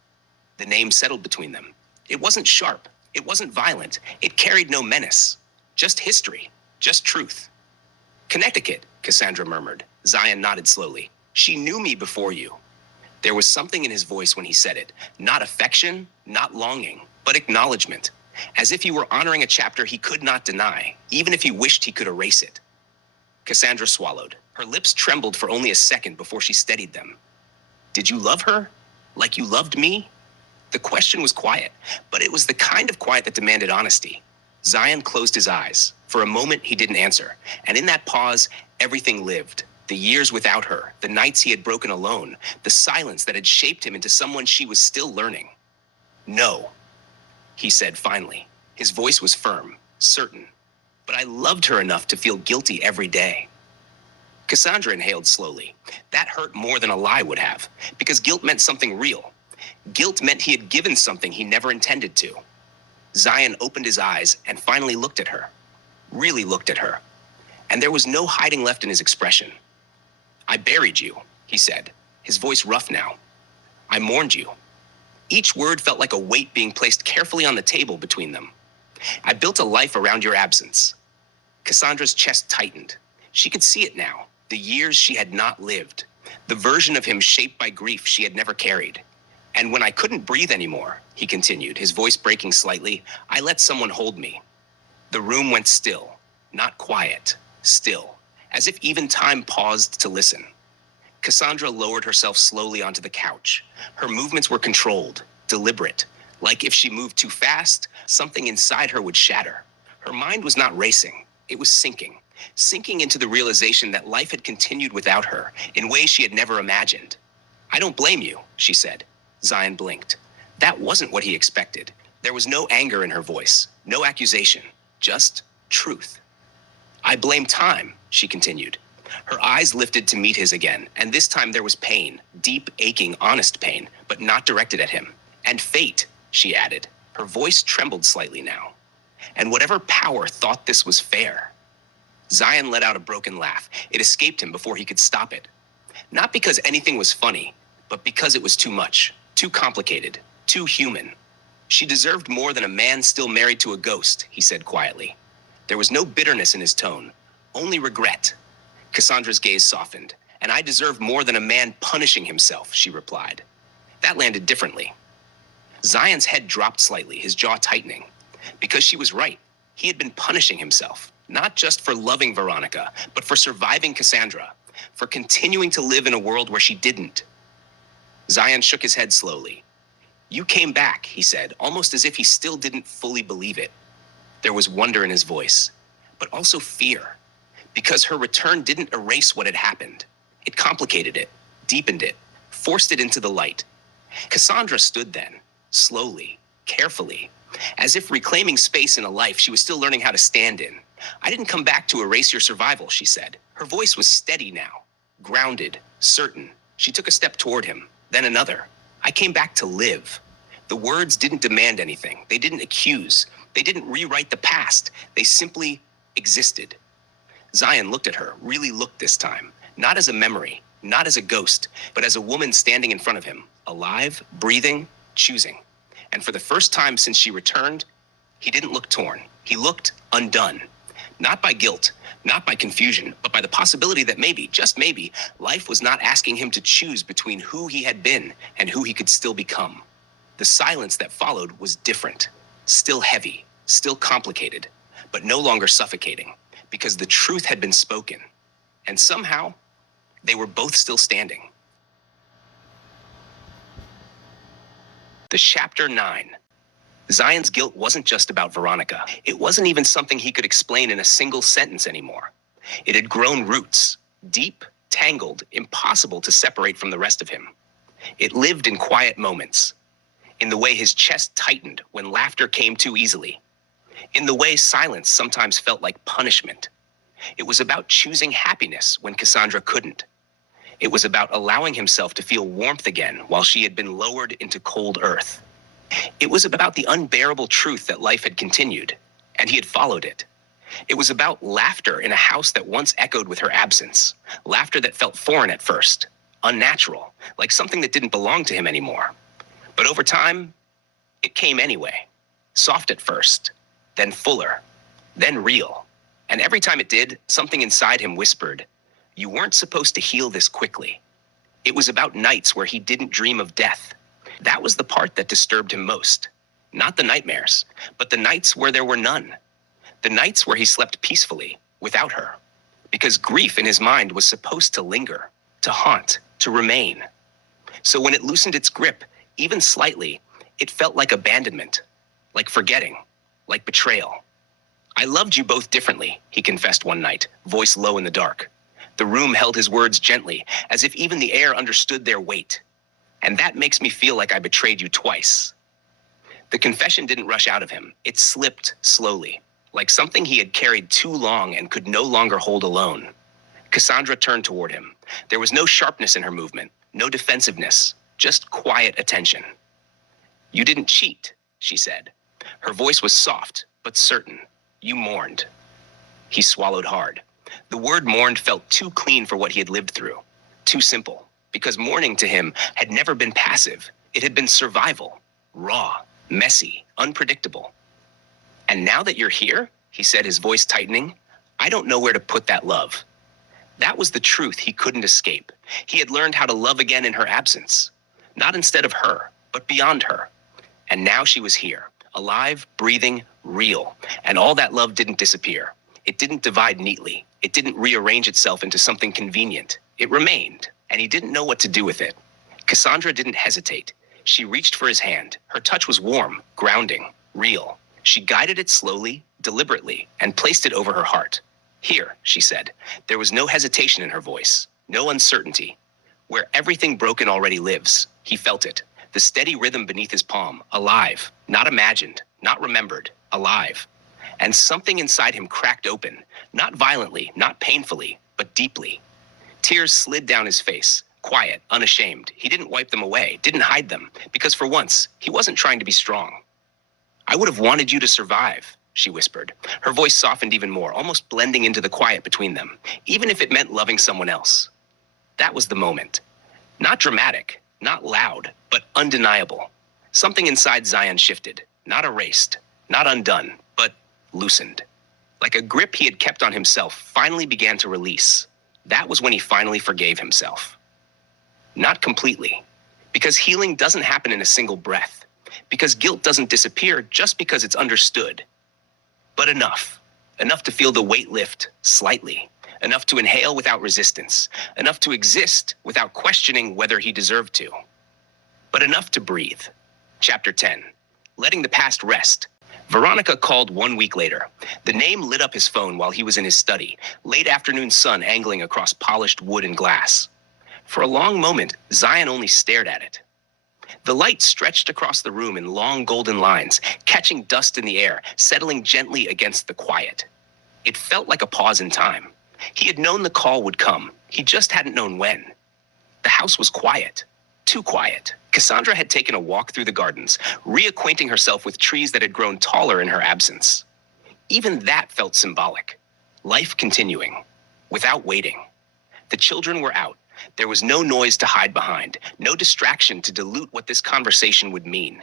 The name settled between them. It wasn't sharp. It wasn't violent. It carried no menace. Just history. Just truth. Connecticut, Cassandra murmured. Zion nodded slowly. She knew me before you. There was something in his voice when he said it. Not affection, not longing, but acknowledgement. As if he were honoring a chapter he could not deny, even if he wished he could erase it. Cassandra swallowed. Her lips trembled for only a second before she steadied them. Did you love her? Like you loved me? The question was quiet, but it was the kind of quiet that demanded honesty. Zion closed his eyes. For a moment, he didn't answer. And in that pause, everything lived. The years without her, the nights he had broken alone, the silence that had shaped him into someone she was still learning. No, he said finally. His voice was firm, certain. But I loved her enough to feel guilty every day. Cassandra inhaled slowly. That hurt more than a lie would have, because guilt meant something real. Guilt meant he had given something he never intended to. Zion opened his eyes and finally looked at her. Really looked at her. And there was no hiding left in his expression. I buried you, he said, his voice rough now. I mourned you. Each word felt like a weight being placed carefully on the table between them. I built a life around your absence. Cassandra's chest tightened. She could see it now, the years she had not lived, the version of him shaped by grief she had never carried. And when I couldn't breathe anymore, he continued, his voice breaking slightly, I let someone hold me. The room went still, not quiet, still, as if even time paused to listen. Cassandra lowered herself slowly onto the couch. Her movements were controlled, deliberate, like if she moved too fast, something inside her would shatter. Her mind was not racing, it was sinking into the realization that life had continued without her in ways she had never imagined. I don't blame you, she said. Zion blinked. That wasn't what he expected. There was no anger in her voice, no accusation, just truth. I blame time, she continued. Her eyes lifted to meet his again, and this time there was pain, deep, aching, honest pain, but not directed at him. And fate, she added. Her voice trembled slightly now. And whatever power thought this was fair. Zion let out a broken laugh. It escaped him before he could stop it. Not because anything was funny, but because it was too much, too complicated, too human. She deserved more than a man still married to a ghost, he said quietly. There was no bitterness in his tone, only regret. Cassandra's gaze softened. And I deserve more than a man punishing himself, she replied. That landed differently. Zion's head dropped slightly, his jaw tightening. Because she was right. He had been punishing himself, not just for loving Veronica, but for surviving Cassandra, for continuing to live in a world where she didn't. Zion shook his head slowly. You came back, he said, almost as if he still didn't fully believe it. There was wonder in his voice, but also fear, because her return didn't erase what had happened. It complicated it, deepened it, forced it into the light. Cassandra stood then, slowly, carefully, as if reclaiming space in a life she was still learning how to stand in. I didn't come back to erase your survival, she said. Her voice was steady now, grounded, certain. She took a step toward him, then another. I came back to live. The words didn't demand anything. They didn't accuse. They didn't rewrite the past. They simply existed. Zion looked at her, really looked this time, not as a memory, not as a ghost, but as a woman standing in front of him, alive, breathing, choosing. And for the first time since she returned, he didn't look torn. He looked undone. Not by guilt, not by confusion, but by the possibility that maybe, just maybe, life was not asking him to choose between who he had been and who he could still become. The silence that followed was different, still heavy, still complicated, but no longer suffocating, because the truth had been spoken. And somehow, they were both still standing. The Chapter 9. Zion's guilt wasn't just about Veronica. It wasn't even something he could explain in a single sentence anymore. It had grown roots, deep, tangled, impossible to separate from the rest of him. It lived in quiet moments, in the way his chest tightened when laughter came too easily, in the way silence sometimes felt like punishment. It was about choosing happiness when Cassandra couldn't. It was about allowing himself to feel warmth again while she had been lowered into cold earth. It was about the unbearable truth that life had continued, and he had followed it. It was about laughter in a house that once echoed with her absence. Laughter that felt foreign at first, unnatural, like something that didn't belong to him anymore. But over time, it came anyway. Soft at first, then fuller, then real. And every time it did, something inside him whispered, "You weren't supposed to heal this quickly." It was about nights where he didn't dream of death. That was the part that disturbed him most. Not the nightmares, but the nights where there were none. The nights where he slept peacefully, without her. Because grief in his mind was supposed to linger, to haunt, to remain. So when it loosened its grip, even slightly, it felt like abandonment, like forgetting, like betrayal. "I loved you both differently," he confessed one night, voice low in the dark. The room held his words gently, as if even the air understood their weight. "And that makes me feel like I betrayed you twice." The confession didn't rush out of him. It slipped slowly, like something he had carried too long and could no longer hold alone. Cassandra turned toward him. There was no sharpness in her movement, no defensiveness, just quiet attention. "You didn't cheat," she said. Her voice was soft, but certain. "You mourned." He swallowed hard. The word mourned felt too clean for what he had lived through. Too simple, because mourning to him had never been passive. It had been survival, raw, messy, unpredictable. "And now that you're here," he said, his voice tightening, "I don't know where to put that love." That was the truth he couldn't escape. He had learned how to love again in her absence. Not instead of her, but beyond her. And now she was here, alive, breathing, real. And all that love didn't disappear. It didn't divide neatly. It didn't rearrange itself into something convenient. It remained, and he didn't know what to do with it. Cassandra didn't hesitate. She reached for his hand. Her touch was warm, grounding, real. She guided it slowly, deliberately, and placed it over her heart. "Here," she said. There was no hesitation in her voice, no uncertainty. Where everything broken already lives, he felt it. The steady rhythm beneath his palm, alive, not imagined, not remembered, alive. And something inside him cracked open, not violently, not painfully, but deeply. Tears slid down his face, quiet, unashamed. He didn't wipe them away, didn't hide them, because for once, he wasn't trying to be strong. "I would have wanted you to survive," she whispered. Her voice softened even more, almost blending into the quiet between them, even if it meant loving someone else. That was the moment. Not dramatic, not loud, but undeniable. Something inside Zion shifted, not erased, not undone, but loosened. Like a grip he had kept on himself finally began to release. That was when he finally forgave himself. Not completely, because healing doesn't happen in a single breath, because guilt doesn't disappear just because it's understood. But enough to feel the weight lift slightly, enough to inhale without resistance, enough to exist without questioning whether he deserved to. But enough to breathe. Chapter 10. Letting the past rest. Veronica called 1 week later. The name lit up his phone while he was in his study, late afternoon sun angling across polished wood and glass. For a long moment, Zion only stared at it. The light stretched across the room in long golden lines, catching dust in the air, settling gently against the quiet. It felt like a pause in time. He had known the call would come. He just hadn't known when. The house was quiet. Too quiet. Cassandra had taken a walk through the gardens, reacquainting herself with trees that had grown taller in her absence. Even that felt symbolic. Life continuing, without waiting. The children were out. There was no noise to hide behind, no distraction to dilute what this conversation would mean.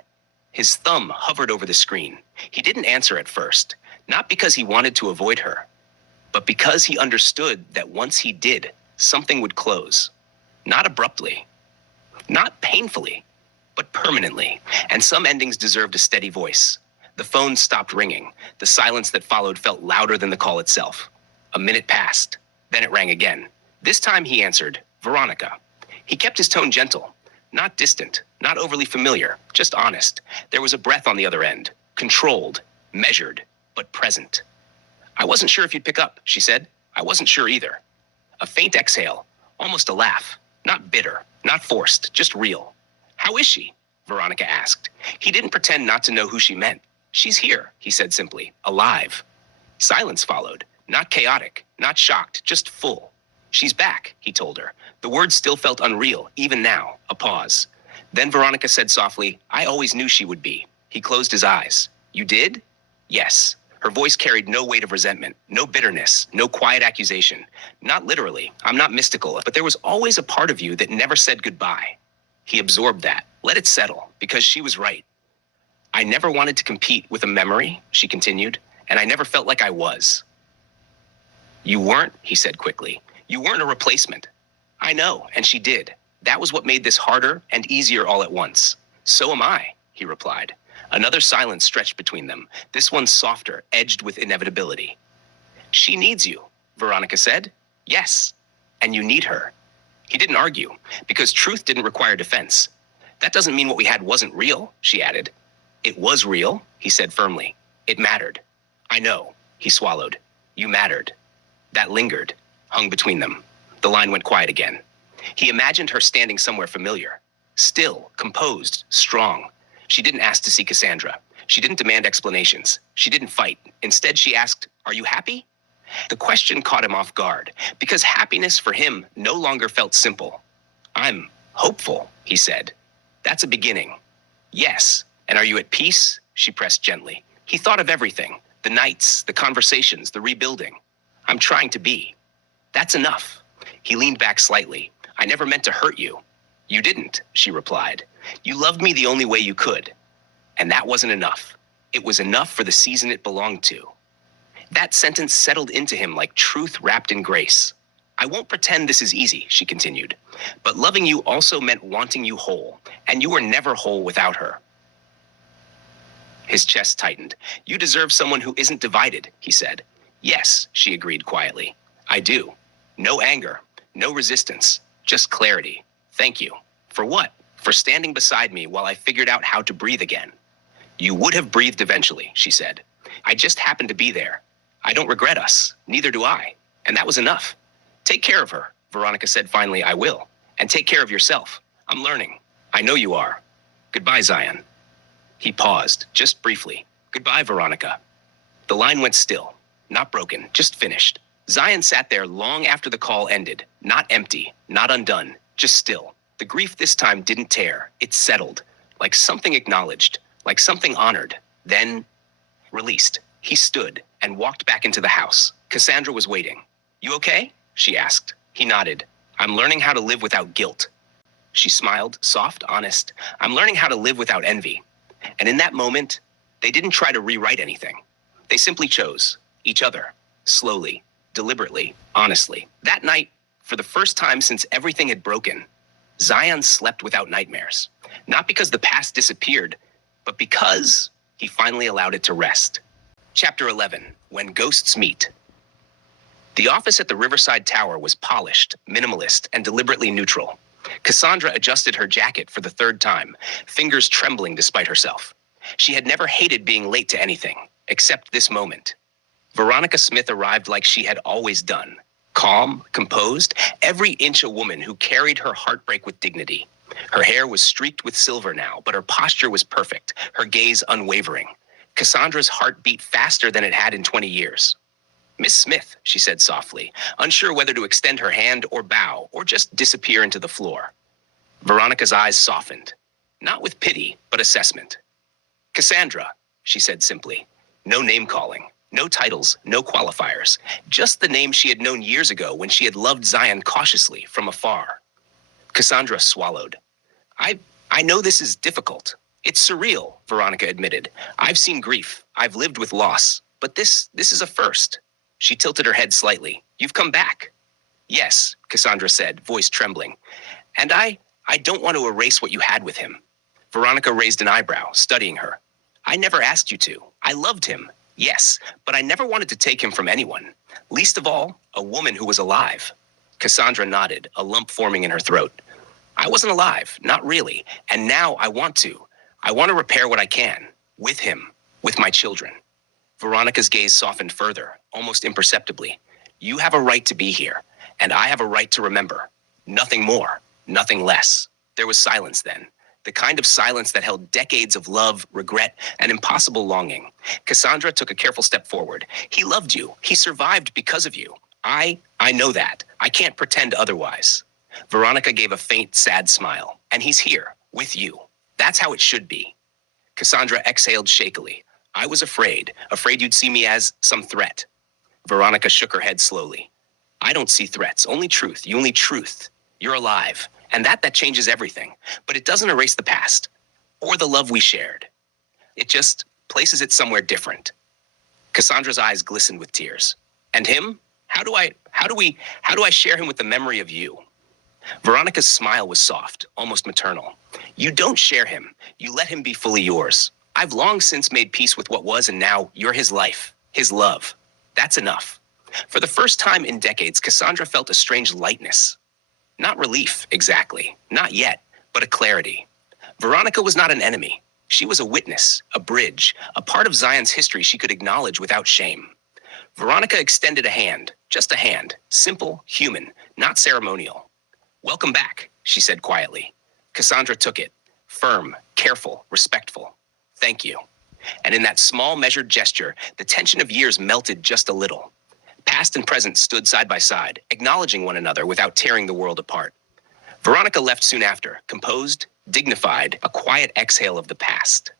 His thumb hovered over the screen. He didn't answer at first, not because he wanted to avoid her, but because he understood that once he did, something would close. Not abruptly, not painfully, but permanently. And some endings deserved a steady voice. The phone stopped ringing. The silence that followed felt louder than the call itself. A minute passed. Then it rang again. This time he answered, Veronica. He kept his tone gentle, not distant, not overly familiar, just honest. There was a breath on the other end, controlled, measured, but present. I wasn't sure if you'd pick up, she said. I wasn't sure either. A faint exhale, almost a laugh, not bitter, not forced, just real. How is she? Veronica asked. He didn't pretend not to know who she meant. She's here, he said simply, alive. Silence followed, not chaotic, not shocked, just full. She's back, he told her. The words still felt unreal, even now, a pause. Then Veronica said softly, I always knew she would be. He closed his eyes. You did? Yes. Her voice carried no weight of resentment, no bitterness, no quiet accusation. Not literally, I'm not mystical, but there was always a part of you that never said goodbye. He absorbed that, let it settle, because she was right. I never wanted to compete with a memory, she continued, and I never felt like I was. You weren't, he said quickly. You weren't a replacement. I know, and she did. That was what made this harder and easier all at once. So am I, he replied. Another silence stretched between them, this one softer, edged with inevitability. She needs you, Veronica said. Yes, and you need her. He didn't argue, because truth didn't require defense. That doesn't mean what we had wasn't real, she added. It was real, he said firmly. It mattered. I know, he swallowed. You mattered. That lingered, hung between them. The line went quiet again. He imagined her standing somewhere familiar. Still, composed, strong. She didn't ask to see Cassandra. She didn't demand explanations. She didn't fight. Instead, she asked, "Are you happy?" The question caught him off guard, because happiness for him no longer felt simple. I'm hopeful, he said. That's a beginning. Yes. And are you at peace? She pressed gently. He thought of everything. The nights, the conversations, the rebuilding. I'm trying to be. That's enough. He leaned back slightly. I never meant to hurt you. You didn't, she replied. You loved me the only way you could. And that wasn't enough. It was enough for the season it belonged to. That sentence settled into him like truth wrapped in grace. I won't pretend this is easy, she continued. But loving you also meant wanting you whole, and you were never whole without her. His chest tightened. You deserve someone who isn't divided, he said. Yes, she agreed quietly. I do. No anger, no resistance, just clarity. Thank you. For what? For standing beside me while I figured out how to breathe again. You would have breathed eventually, she said. I just happened to be there. I don't regret us. Neither do I. And that was enough. Take care of her, Veronica said finally. I will. And take care of yourself. I'm learning. I know you are. Goodbye, Zion. He paused, just briefly. Goodbye, Veronica. The line went still. Not broken, just finished. Zion sat there long after the call ended. Not empty, not undone, just still. The grief this time didn't tear. It settled. Like something acknowledged. Like something honored. Then released. He stood and walked back into the house. Cassandra was waiting. You okay? She asked. He nodded. I'm learning how to live without guilt. She smiled, soft, honest. I'm learning how to live without envy. And in that moment, they didn't try to rewrite anything. They simply chose each other, slowly, deliberately, honestly. That night, for the first time since everything had broken, Zion slept without nightmares. Not because the past disappeared, but because he finally allowed it to rest. Chapter 11, When Ghosts Meet. The office at the Riverside Tower was polished, minimalist, and deliberately neutral. Cassandra adjusted her jacket for the third time, fingers trembling despite herself. She had never hated being late to anything, except this moment. Veronica Smith arrived like she had always done. Calm, composed, every inch a woman who carried her heartbreak with dignity. Her hair was streaked with silver now, but her posture was perfect, her gaze unwavering. Cassandra's heart beat faster than it had in 20 years. Miss Smith, she said softly, unsure whether to extend her hand or bow, or just disappear into the floor. Veronica's eyes softened, not with pity, but assessment. Cassandra, she said simply. No name-calling, no titles, no qualifiers, just the name she had known years ago when she had loved Zion cautiously from afar. Cassandra swallowed. I know this is difficult. It's surreal, Veronica admitted. I've seen grief. I've lived with loss. But this is a first. She tilted her head slightly. You've come back. Yes, Cassandra said, voice trembling. And I don't want to erase what you had with him. Veronica raised an eyebrow, studying her. I never asked you to. I loved him. Yes, but I never wanted to take him from anyone. Least of all, a woman who was alive. Cassandra nodded, a lump forming in her throat. I wasn't alive, not really. And now I want to. I want to repair what I can. With him. With my children. Veronica's gaze softened further, almost imperceptibly. You have a right to be here, and I have a right to remember. Nothing more, nothing less. There was silence then, the kind of silence that held decades of love, regret, and impossible longing. Cassandra took a careful step forward. He loved you. He survived because of you. I know that. I can't pretend otherwise. Veronica gave a faint, sad smile. And he's here, with you. That's how it should be. Cassandra exhaled shakily. I was afraid you'd see me as some threat. Veronica shook her head slowly. I don't see threats, only truth. You only truth. You're alive, and that changes everything. But it doesn't erase the past or the love we shared. It just places it somewhere different. Cassandra's eyes glistened with tears. And him? How do I share him with the memory of you? Veronica's smile was soft, almost maternal. You don't share him. You let him be fully yours. I've long since made peace with what was, and now you're his life, his love. That's enough. For the first time in decades, Cassandra felt a strange lightness. Not relief, exactly. Not yet, but a clarity. Veronica was not an enemy. She was a witness, a bridge, a part of Zion's history she could acknowledge without shame. Veronica extended a hand, just a hand, simple, human, not ceremonial. Welcome back, she said quietly. Cassandra took it, firm, careful, respectful. Thank you. And in that small, measured gesture, the tension of years melted just a little. Past and present stood side by side, acknowledging one another without tearing the world apart. Veronica left soon after, composed, dignified, a quiet exhale of the past.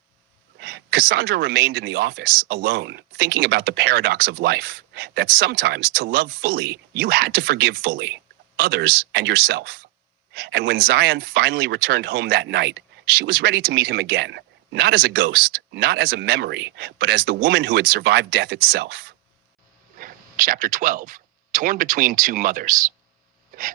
Cassandra remained in the office, alone, thinking about the paradox of life, that sometimes to love fully, you had to forgive fully, others and yourself. And when Zion finally returned home that night, she was ready to meet him again, not as a ghost, not as a memory, but as the woman who had survived death itself. Chapter 12, Torn Between Two Mothers.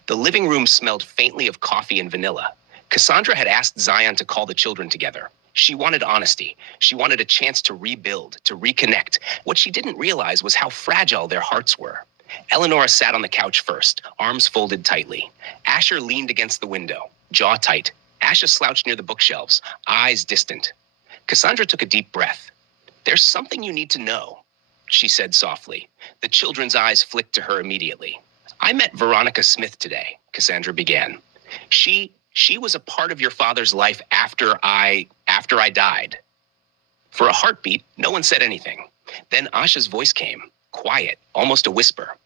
The living room smelled faintly of coffee and vanilla. Cassandra had asked Zion to call the children together. She wanted honesty. She wanted a chance to rebuild, to reconnect. What she didn't realize was how fragile their hearts were. Eleonora sat on the couch first, arms folded tightly. Asher leaned against the window, jaw tight. Asha slouched near the bookshelves, eyes distant. Cassandra took a deep breath. There's something you need to know, she said softly. The children's eyes flicked to her immediately. I met Veronica Smith today, Cassandra began. She was a part of your father's life after I died. For a heartbeat, no one said anything. Then Asha's voice came, quiet, almost a whisper.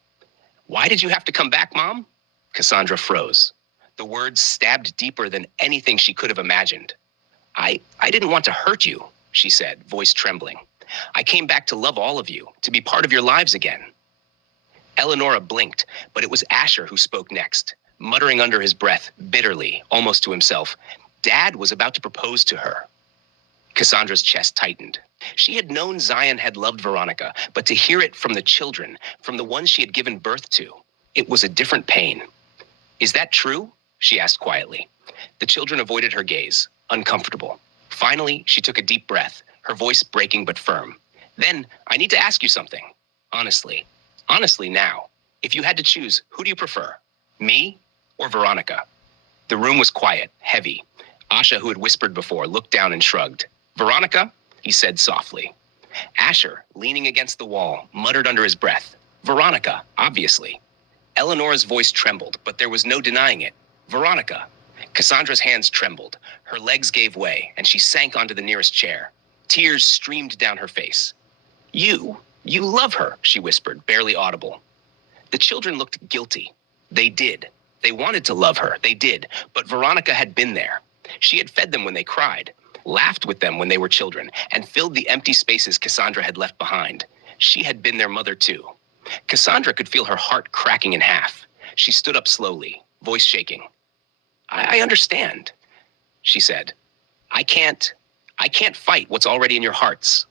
Why did you have to come back, Mom? Cassandra froze. The words stabbed deeper than anything she could have imagined. I didn't want to hurt you, she said, voice trembling. I came back to love all of you, to be part of your lives again. Eleonora blinked, but it was Asher who spoke next, muttering under his breath, bitterly, almost to himself. Dad was about to propose to her. Cassandra's chest tightened. She had known Zion had loved Veronica, but to hear it from the children, from the ones she had given birth to, it was a different pain. Is that true? She asked quietly. The children avoided her gaze, uncomfortable. Finally, she took a deep breath, her voice breaking but firm. Then, I need to ask you something. Honestly. Honestly now. If you had to choose, who do you prefer? Me or Veronica? The room was quiet, heavy. Asha, who had whispered before, looked down and shrugged. Veronica? He said softly. Asher, leaning against the wall, muttered under his breath. Veronica, obviously. Eleonora's voice trembled, but there was no denying it. Veronica. Cassandra's hands trembled. Her legs gave way, and she sank onto the nearest chair. Tears streamed down her face. You love her, she whispered, barely audible. The children looked guilty. They did. They wanted to love her, they did, but Veronica had been there. She had fed them when they cried, laughed with them when they were children, and filled the empty spaces Cassandra had left behind. She had been their mother too. Cassandra could feel her heart cracking in half. She stood up slowly, voice shaking. I understand, she said. I can't fight what's already in your hearts.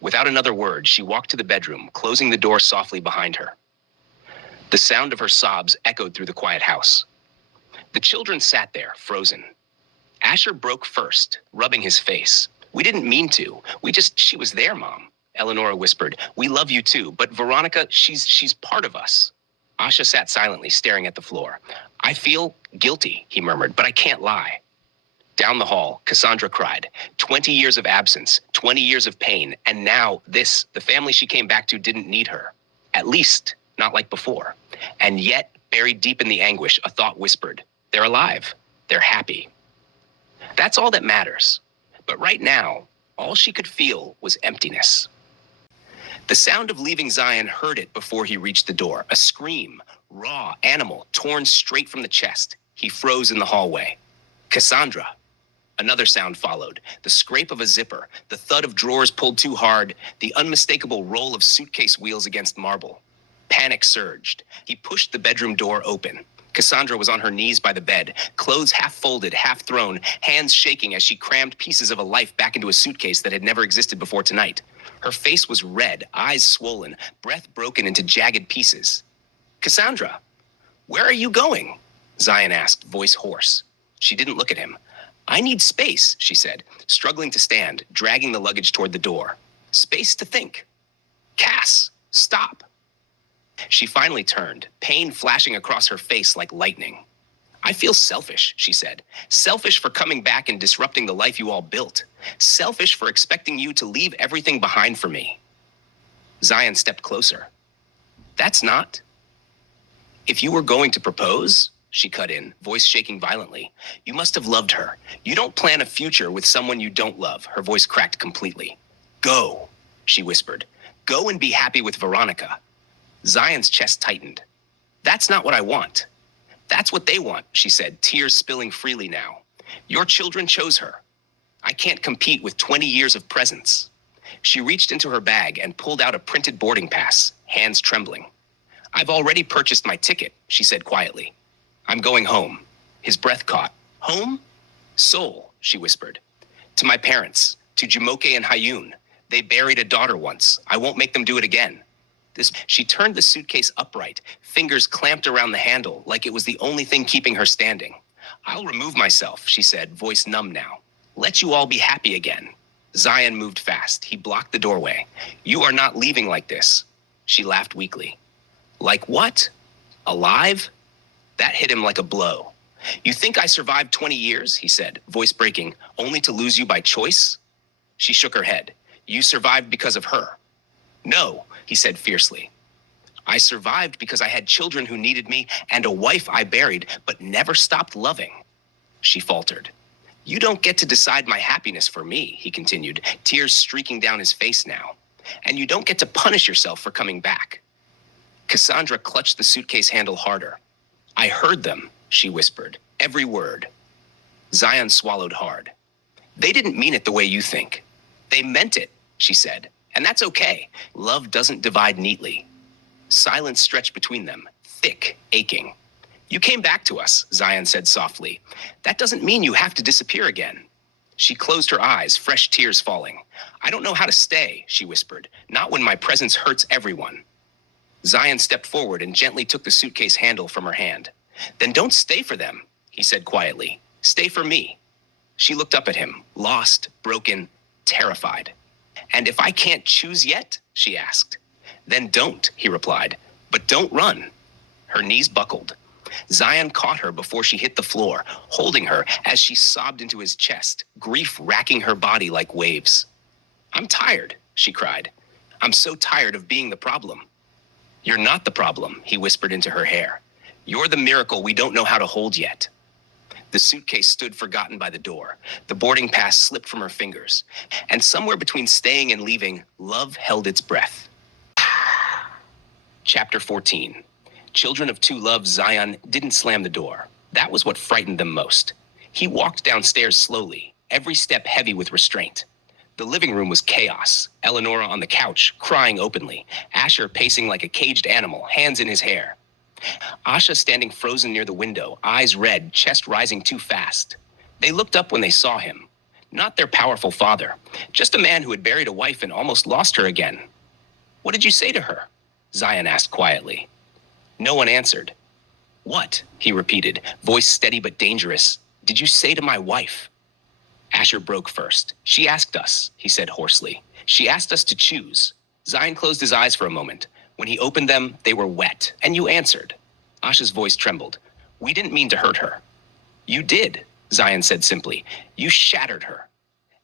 Without another word, she walked to the bedroom, closing the door softly behind her. The sound of her sobs echoed through the quiet house. The children sat there, frozen. Asher broke first, rubbing his face. We didn't mean to. She was there, Mom, Eleonora whispered. We love you too, but Veronica, she's part of us. Asha sat silently, staring at the floor. I feel guilty, he murmured, but I can't lie. Down the hall, Cassandra cried. 20 years of absence, 20 years of pain, and now this, the family she came back to didn't need her. At least, not like before. And yet, buried deep in the anguish, a thought whispered, they're alive, they're happy. That's all that matters. But right now, all she could feel was emptiness. The sound of leaving Zion heard it before he reached the door, a scream, raw, animal, torn straight from the chest. He froze in the hallway. Cassandra. Another sound followed, the scrape of a zipper, the thud of drawers pulled too hard, the unmistakable roll of suitcase wheels against marble. Panic surged. He pushed the bedroom door open. Cassandra was on her knees by the bed, clothes half folded, half thrown, hands shaking as she crammed pieces of a life back into a suitcase that had never existed before tonight. Her face was red, eyes swollen, breath broken into jagged pieces. Cassandra, where are you going? Zion asked, voice hoarse. She didn't look at him. I need space, she said, struggling to stand, dragging the luggage toward the door. Space to think. Cass, stop. She finally turned, pain flashing across her face like lightning. I feel selfish, she said. Selfish for coming back and disrupting the life you all built. Selfish for expecting you to leave everything behind for me. Zion stepped closer. That's not. If you were going to propose, she cut in, voice shaking violently, you must have loved her. You don't plan a future with someone you don't love. Her voice cracked completely. Go, she whispered. Go and be happy with Veronica. Zion's chest tightened. That's not what I want. That's what they want, she said, tears spilling freely now. Your children chose her. I can't compete with 20 years of presence. She reached into her bag and pulled out a printed boarding pass, hands trembling. I've already purchased my ticket, she said quietly. I'm going home. His breath caught. Home? Seoul, she whispered. To my parents, to Jumoke and Hayun. They buried a daughter once. I won't make them do it again. She turned the suitcase upright, fingers clamped around the handle like it was the only thing keeping her standing. I'll remove myself, she said, voice numb now. Let you all be happy again. Zion moved fast. He blocked the doorway. You are not leaving like this. She laughed weakly. Like what? Alive? That hit him like a blow. You think I survived 20 years, he said, voice breaking, only to lose you by choice? She shook her head. You survived because of her. No, he said fiercely. I survived because I had children who needed me and a wife I buried but never stopped loving. She faltered. You don't get to decide my happiness for me, he continued, tears streaking down his face now. And you don't get to punish yourself for coming back. Cassandra clutched the suitcase handle harder. I heard them, she whispered, every word. Zion swallowed hard. They didn't mean it the way you think. They meant it, she said. And that's okay. Love doesn't divide neatly. Silence stretched between them, thick, aching. You came back to us, Zion said softly. That doesn't mean you have to disappear again. She closed her eyes, fresh tears falling. I don't know how to stay, she whispered, not when my presence hurts everyone. Zion stepped forward and gently took the suitcase handle from her hand. Then don't stay for them, he said quietly. Stay for me. She looked up at him, lost, broken, terrified. And if I can't choose yet, she asked. Then don't, he replied. But don't run. Her knees buckled. Zion caught her before she hit the floor, holding her as she sobbed into his chest, grief racking her body like waves. I'm tired, she cried. I'm so tired of being the problem. You're not the problem, he whispered into her hair. You're the miracle we don't know how to hold yet. The suitcase stood forgotten by the door. The boarding pass slipped from her fingers. And somewhere between staying and leaving, love held its breath. Chapter 14. Children of two loves, Zion didn't slam the door. That was what frightened them most. He walked downstairs slowly, every step heavy with restraint. The living room was chaos. Eleonora on the couch, crying openly. Asher pacing like a caged animal, hands in his hair. Asha standing frozen near the window, eyes red, chest rising too fast. They looked up when they saw him. Not their powerful father, just a man who had buried a wife and almost lost her again. What did you say to her? Zion asked quietly. No one answered. What? He repeated, voice steady but dangerous. Did you say to my wife? Asher broke first. She asked us, he said hoarsely. She asked us to choose. Zion closed his eyes for a moment. When he opened them, they were wet, and you answered. Asha's voice trembled. We didn't mean to hurt her. You did, Zion said simply. You shattered her.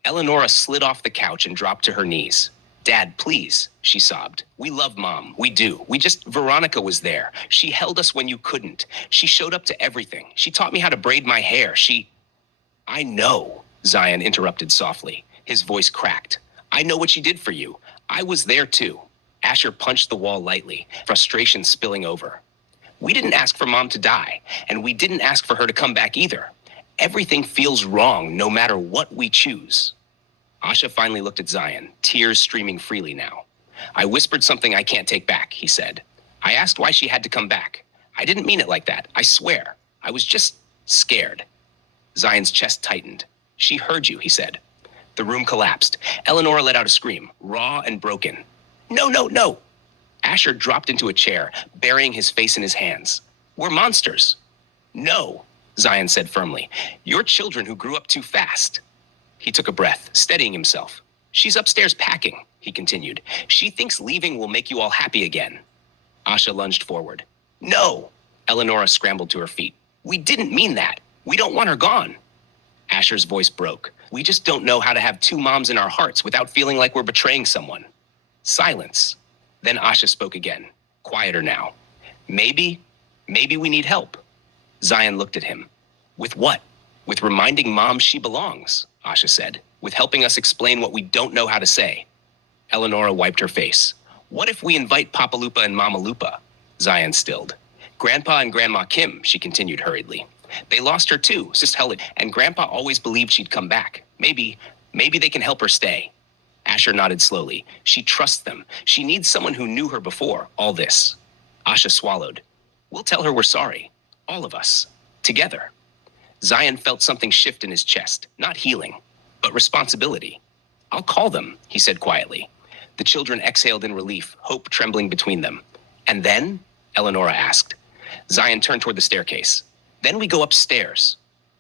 Eleonora slid off the couch and dropped to her knees. Dad, please, she sobbed. We love Mom. We do. Veronica was there. She held us when you couldn't. She showed up to everything. She taught me how to braid my hair. I know, Zion interrupted softly. His voice cracked. I know what she did for you. I was there too. Asher punched the wall lightly, frustration spilling over. We didn't ask for Mom to die, and we didn't ask for her to come back either. Everything feels wrong no matter what we choose. Asha finally looked at Zion, tears streaming freely now. I whispered something I can't take back, he said. I asked why she had to come back. I didn't mean it like that, I swear. I was just scared. Zion's chest tightened. She heard you, he said. The room collapsed. Eleanor let out a scream, raw and broken. No, no, no! Asher dropped into a chair, burying his face in his hands. We're monsters. No, Zion said firmly. You're children who grew up too fast. He took a breath, steadying himself. She's upstairs packing, he continued. She thinks leaving will make you all happy again. Asha lunged forward. No! Eleonora scrambled to her feet. We didn't mean that. We don't want her gone. Asher's voice broke. We just don't know how to have two moms in our hearts without feeling like we're betraying someone. Silence. Then Asha spoke again, quieter now. Maybe we need help. Zion looked at him. With what? With reminding Mom she belongs, Asha said. With helping us explain what we don't know how to say. Eleonora wiped her face. What if we invite Papa Lupa and Mama Lupa? Zion stilled. Grandpa and Grandma Kim, she continued hurriedly. They lost her too, Sis Helen, and Grandpa always believed she'd come back. Maybe they can help her stay. Asher nodded slowly. She trusts them. She needs someone who knew her before all this. Asha swallowed. We'll tell her we're sorry. All of us. Together. Zion felt something shift in his chest. Not healing, but responsibility. I'll call them, he said quietly. The children exhaled in relief, hope trembling between them. And then? Eleonora asked. Zion turned toward the staircase. Then we go upstairs,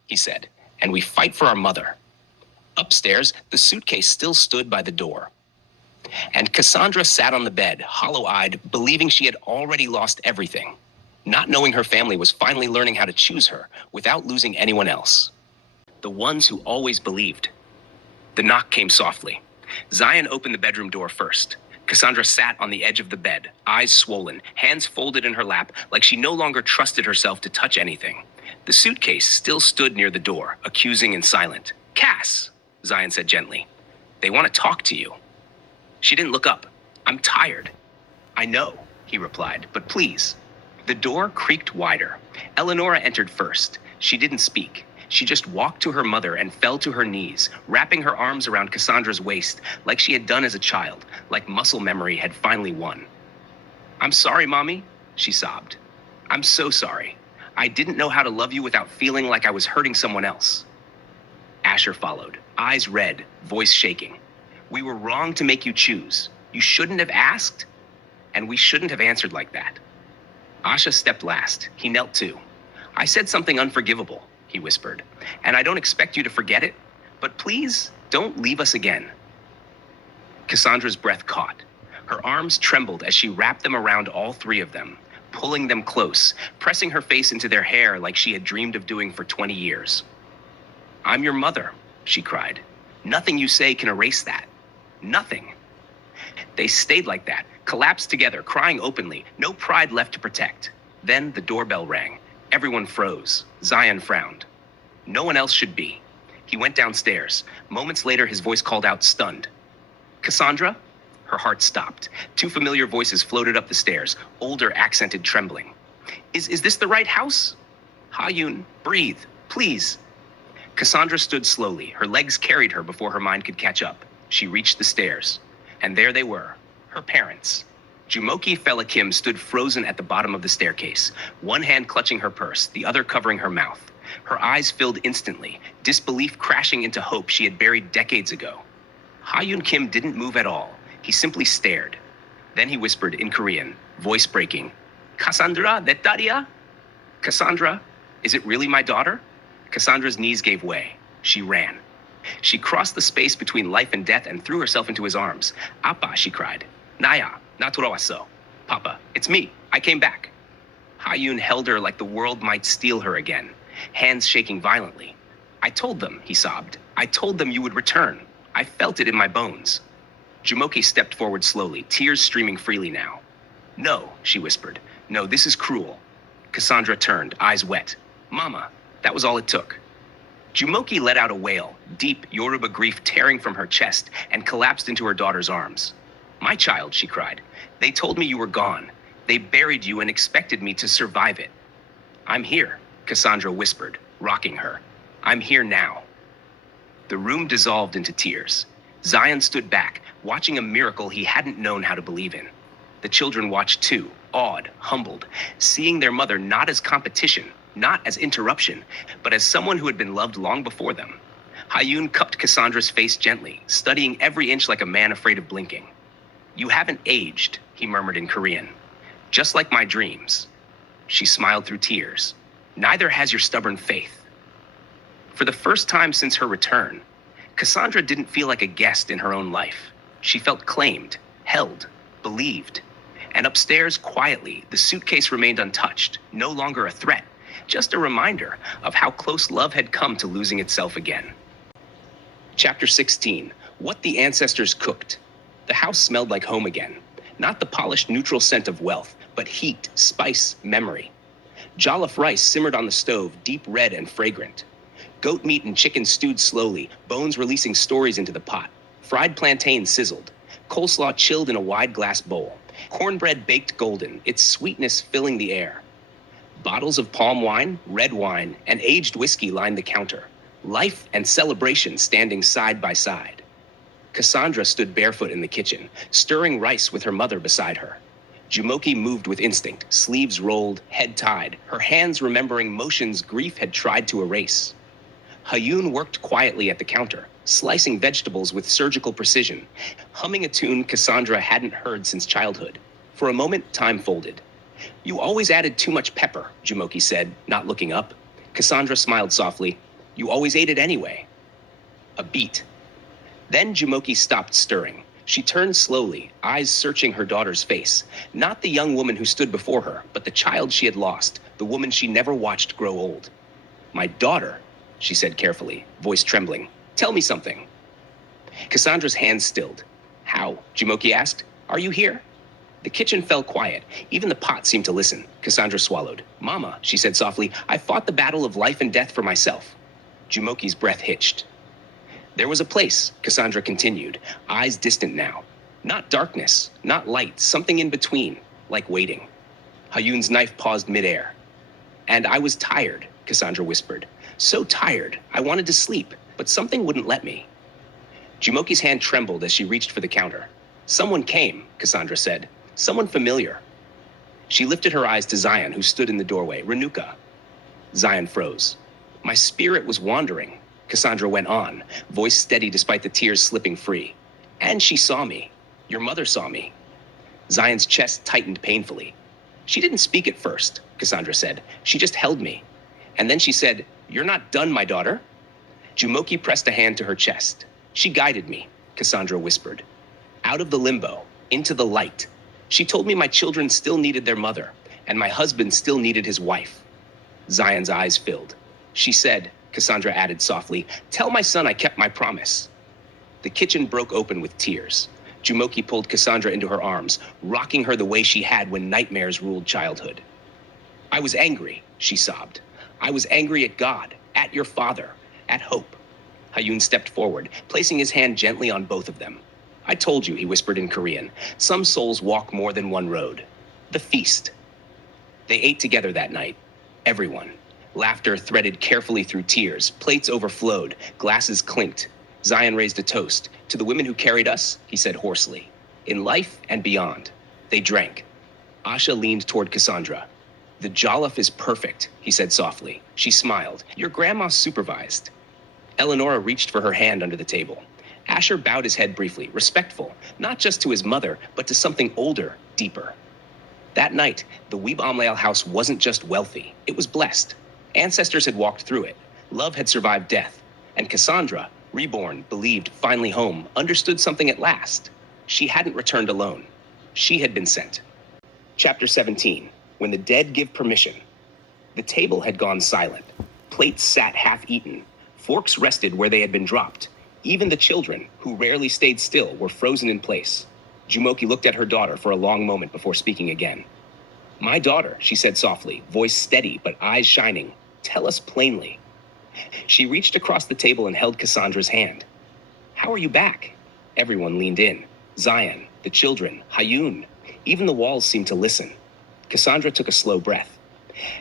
he said, and we fight for our mother. Upstairs, the suitcase still stood by the door. And Cassandra sat on the bed, hollow-eyed, believing she had already lost everything. Not knowing her family was finally learning how to choose her without losing anyone else. The ones who always believed. The knock came softly. Zion opened the bedroom door first. Cassandra sat on the edge of the bed, eyes swollen, hands folded in her lap, like she no longer trusted herself to touch anything. The suitcase still stood near the door, accusing and silent. Cass, Zion said gently. They want to talk to you. She didn't look up. I'm tired. I know, he replied, but please. The door creaked wider. Eleonora entered first. She didn't speak. She just walked to her mother and fell to her knees, wrapping her arms around Cassandra's waist like she had done as a child, like muscle memory had finally won. I'm sorry, Mommy, she sobbed. I'm so sorry. I didn't know how to love you without feeling like I was hurting someone else. Asher followed, eyes red, voice shaking. We were wrong to make you choose. You shouldn't have asked, and we shouldn't have answered like that. Asha stepped last. He knelt too. I said something unforgivable, he whispered, and I don't expect you to forget it, but please don't leave us again. Cassandra's breath caught. Her arms trembled as she wrapped them around all three of them, pulling them close, pressing her face into their hair like she had dreamed of doing for 20 years. I'm your mother, she cried. Nothing you say can erase that. Nothing. They stayed like that, collapsed together, crying openly, no pride left to protect. Then the doorbell rang. Everyone froze. Zion frowned. No one else should be. He went downstairs. Moments later, his voice called out, stunned. Cassandra? Her heart stopped. Two familiar voices floated up the stairs, older, accented trembling. Is this the right house? Ha-Yun, breathe, please. Cassandra stood slowly. Her legs carried her before her mind could catch up. She reached the stairs. And there they were, her parents. Jumoke Fela Kim stood frozen at the bottom of the staircase, one hand clutching her purse, the other covering her mouth. Her eyes filled instantly, disbelief crashing into hope she had buried decades ago. Ha-Yun Kim didn't move at all. He simply stared. Then he whispered in Korean, voice breaking, Cassandra, Detaria? Cassandra, is it really my daughter? Cassandra's knees gave way. She ran. She crossed the space between life and death and threw herself into his arms. Appa, she cried. Naya, naturawaso. Papa, it's me. I came back. Ha-Yun held her like the world might steal her again, hands shaking violently. I told them, he sobbed. I told them you would return. I felt it in my bones. Jumoke stepped forward slowly, tears streaming freely now. No, she whispered. No, this is cruel. Cassandra turned, eyes wet. Mama, that was all it took. Jumoke let out a wail, deep Yoruba grief tearing from her chest, and collapsed into her daughter's arms. My child, she cried. They told me you were gone. They buried you and expected me to survive it. I'm here, Cassandra whispered, rocking her. I'm here now. The room dissolved into tears. Zion stood back, watching a miracle he hadn't known how to believe in. The children watched too, awed, humbled, seeing their mother not as competition, not as interruption, but as someone who had been loved long before them. Hayun cupped Cassandra's face gently, studying every inch like a man afraid of blinking. You haven't aged, he murmured in Korean. Just like my dreams. She smiled through tears. Neither has your stubborn faith. For the first time since her return, Cassandra didn't feel like a guest in her own life. She felt claimed, held, believed. And upstairs, quietly, the suitcase remained untouched, no longer a threat, just a reminder of how close love had come to losing itself again. Chapter 16, What the Ancestors Cooked. The house smelled like home again. Not the polished neutral scent of wealth, but heat, spice, memory. Jollof rice simmered on the stove, deep red and fragrant. Goat meat and chicken stewed slowly, bones releasing stories into the pot. Fried plantain sizzled. Coleslaw chilled in a wide glass bowl. Cornbread baked golden, its sweetness filling the air. Bottles of palm wine, red wine, and aged whiskey lined the counter. Life and celebration standing side by side. Cassandra stood barefoot in the kitchen, stirring rice with her mother beside her. Jumoke moved with instinct, sleeves rolled, head tied, her hands remembering motions grief had tried to erase. Hayun worked quietly at the counter, slicing vegetables with surgical precision, humming a tune Cassandra hadn't heard since childhood. For a moment, time folded. You always added too much pepper, Jumoke said, not looking up. Cassandra smiled softly. You always ate it anyway. A beat. Then Jumoke stopped stirring. She turned slowly, eyes searching her daughter's face. Not the young woman who stood before her, but the child she had lost, the woman she never watched grow old. My daughter, she said carefully, voice trembling. Tell me something. Cassandra's hands stilled. How? Jumoke asked. Are you here? The kitchen fell quiet. Even the pot seemed to listen. Cassandra swallowed. Mama, she said softly, I fought the battle of life and death for myself. Jumoke's breath hitched. There was a place, Cassandra continued, eyes distant now. Not darkness, not light, something in between, like waiting. Hayun's knife paused midair. And I was tired, Cassandra whispered. So tired, I wanted to sleep, but something wouldn't let me. Jumoke's hand trembled as she reached for the counter. Someone came, Cassandra said. Someone familiar. She lifted her eyes to Zion, who stood in the doorway. Renuka. Zion froze. My spirit was wandering, Cassandra went on, voice steady despite the tears slipping free. And she saw me. Your mother saw me. Zion's chest tightened painfully. She didn't speak at first, Cassandra said. She just held me. And then she said, You're not done, my daughter. Jumoke pressed a hand to her chest. She guided me, Cassandra whispered. Out of the limbo, into the light. She told me my children still needed their mother, and my husband still needed his wife. Zion's eyes filled. She said, Cassandra added softly, Tell my son I kept my promise. The kitchen broke open with tears. Jumoke pulled Cassandra into her arms, rocking her the way she had when nightmares ruled childhood. I was angry, she sobbed. I was angry at God, at your father, at hope. Hayun stepped forward, placing his hand gently on both of them. I told you, he whispered in Korean, some souls walk more than one road. The feast. They ate together that night. Everyone. Laughter threaded carefully through tears. Plates overflowed. Glasses clinked. Zion raised a toast. To the women who carried us, he said hoarsely. In life and beyond. They drank. Asha leaned toward Cassandra. The jollof is perfect, he said softly. She smiled. Your grandma supervised. Eleonora reached for her hand under the table. Asher bowed his head briefly, respectful, not just to his mother, but to something older, deeper. That night, the Weeb Amleal house wasn't just wealthy, it was blessed. Ancestors had walked through it. Love had survived death. And Cassandra, reborn, believed, finally home, understood something at last. She hadn't returned alone. She had been sent. Chapter 17, When the Dead Give Permission. The table had gone silent. Plates sat half-eaten. Forks rested where they had been dropped. Even the children, who rarely stayed still, were frozen in place. Jumoke looked at her daughter for a long moment before speaking again. My daughter, she said softly, voice steady but eyes shining. Tell us plainly. She reached across the table and held Cassandra's hand. How are you back? Everyone leaned in. Zion, the children, Hayun. Even the walls seemed to listen. Cassandra took a slow breath.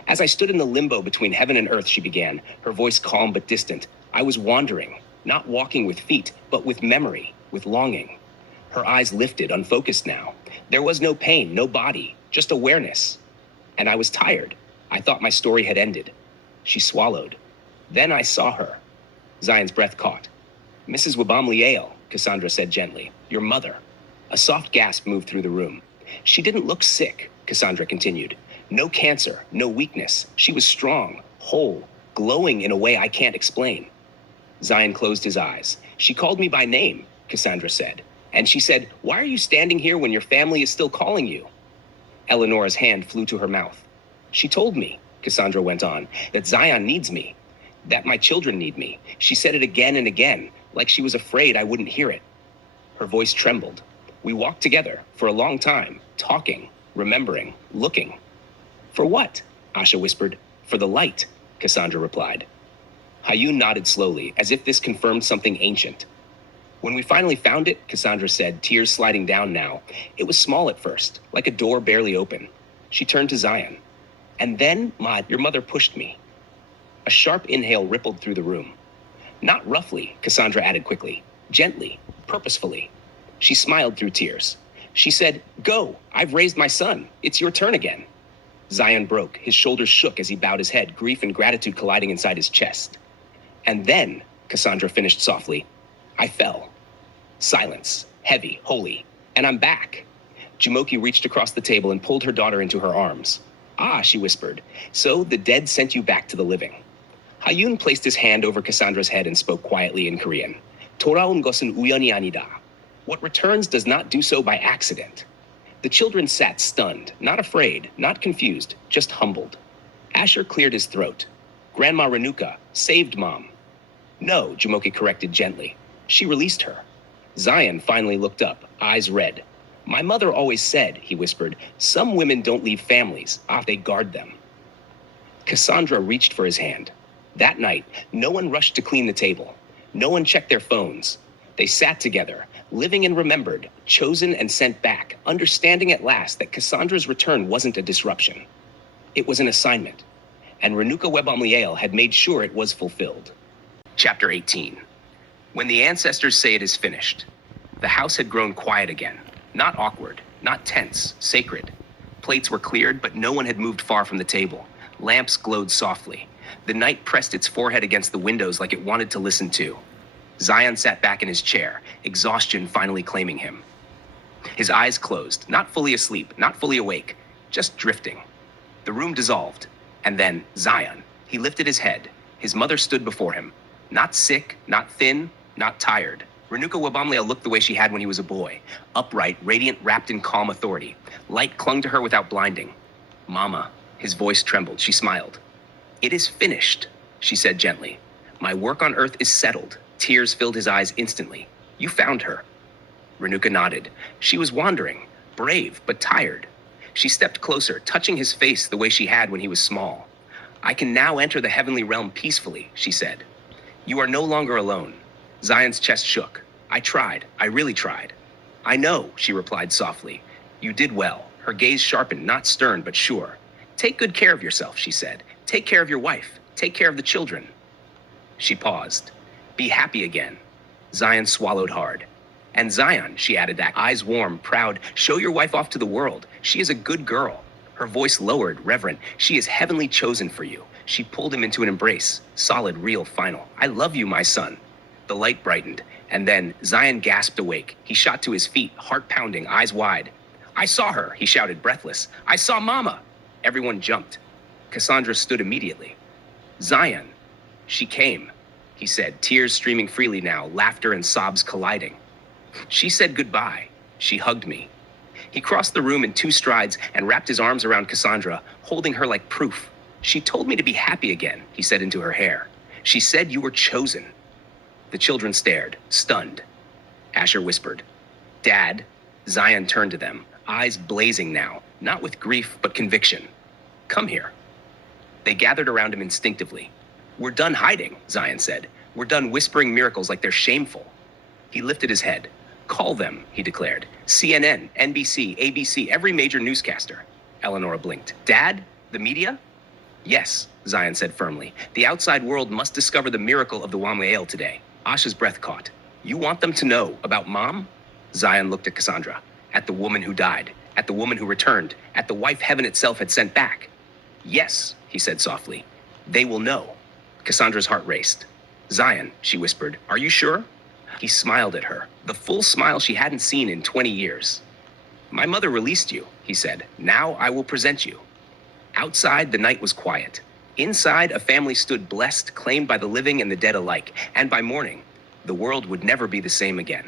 As I stood in the limbo between heaven and earth, she began, her voice calm but distant. I was wandering, not walking with feet, but with memory, with longing. Her eyes lifted, unfocused now. There was no pain, no body, just awareness. And I was tired. I thought my story had ended. She swallowed. Then I saw her. Zion's breath caught. Mrs. Wabamliel, Cassandra said gently, your mother. A soft gasp moved through the room. She didn't look sick, Cassandra continued. No cancer, no weakness. She was strong, whole, glowing in a way I can't explain. Zion closed his eyes. She called me by name, Cassandra said. And she said, why are you standing here when your family is still calling you? Eleanora's hand flew to her mouth. She told me, Cassandra went on, that Zion needs me, that my children need me. She said it again and again, like she was afraid I wouldn't hear it. Her voice trembled. We walked together for a long time, talking, remembering, looking. For what? Asha whispered. For the light, Cassandra replied. Hayun nodded slowly, as if this confirmed something ancient. When we finally found it, Cassandra said, tears sliding down now, it was small at first, like a door barely open. She turned to Zion. And then, Ma, your mother pushed me. A sharp inhale rippled through the room. Not roughly, Cassandra added quickly. Gently, purposefully. She smiled through tears. She said, go, I've raised my son. It's your turn again. Zion broke. His shoulders shook as he bowed his head, grief and gratitude colliding inside his chest. And then, Cassandra finished softly, I fell. Silence, heavy, holy, and I'm back. Jumoke reached across the table and pulled her daughter into her arms. Ah, she whispered, so the dead sent you back to the living. Hayun placed his hand over Cassandra's head and spoke quietly in Korean. Toraun gosun uyani anida. What returns does not do so by accident. The children sat stunned, not afraid, not confused, just humbled. Asher cleared his throat. Grandma Renuka saved Mom. No, Jumoke corrected gently. She released her. Zion finally looked up, eyes red. My mother always said, he whispered, some women don't leave families, they guard them. Cassandra reached for his hand. That night, no one rushed to clean the table. No one checked their phones. They sat together, living and remembered, chosen and sent back, understanding at last that Cassandra's return wasn't a disruption. It was an assignment, and Renuka Webamliel had made sure it was fulfilled. Chapter 18. When the ancestors say it is finished, the house had grown quiet again. Not awkward, not tense, sacred. Plates were cleared, but no one had moved far from the table. Lamps glowed softly. The night pressed its forehead against the windows like it wanted to listen too. Zion sat back in his chair, exhaustion finally claiming him. His eyes closed, not fully asleep, not fully awake, just drifting. The room dissolved, and then Zion. He lifted his head. His mother stood before him. Not sick, not thin, not tired. Renuka Wabamliel looked the way she had when he was a boy, upright, radiant, wrapped in calm authority. Light clung to her without blinding. Mama, his voice trembled. She smiled. It is finished, she said gently. My work on earth is settled. Tears filled his eyes instantly. You found her. Renuka nodded. She was wandering, brave, but tired. She stepped closer, touching his face the way she had when he was small. I can now enter the heavenly realm peacefully, she said. You are no longer alone. Zion's chest shook. I tried. I really tried. I know, she replied softly. You did well. Her gaze sharpened, not stern, but sure. Take good care of yourself, she said. Take care of your wife. Take care of the children. She paused. Be happy again. Zion swallowed hard. And Zion, she added, eyes warm, proud, show your wife off to the world. She is a good girl. Her voice lowered, reverent. She is heavenly chosen for you. She pulled him into an embrace. Solid, real, final. I love you, my son. The light brightened, and then Zion gasped awake. He shot to his feet, heart pounding, eyes wide. I saw her, he shouted, breathless. I saw Mama. Everyone jumped. Cassandra stood immediately. Zion. She came, he said, tears streaming freely now, laughter and sobs colliding. She said goodbye. She hugged me. He crossed the room in 2 strides and wrapped his arms around Cassandra, holding her like proof. She told me to be happy again, he said into her hair. She said you were chosen. The children stared, stunned. Asher whispered, Dad. Zion turned to them, eyes blazing now, not with grief, but conviction. Come here. They gathered around him instinctively. We're done hiding, Zion said. We're done whispering miracles like they're shameful. He lifted his head. Call them, he declared. CNN, NBC, ABC, every major newscaster. Eleanor blinked. Dad? The media? Yes, Zion said firmly. The outside world must discover the miracle of the Wamwael today. Asha's breath caught. You want them to know about Mom? Zion looked at Cassandra, at the woman who died, at the woman who returned, at the wife heaven itself had sent back. Yes, he said softly. They will know. Cassandra's heart raced. Zion, she whispered, are you sure? He smiled at her, the full smile she hadn't seen in 20 years. My mother released you, he said. Now I will present you. Outside, the night was quiet. Inside, a family stood blessed, claimed by the living and the dead alike, and by morning, the world would never be the same again.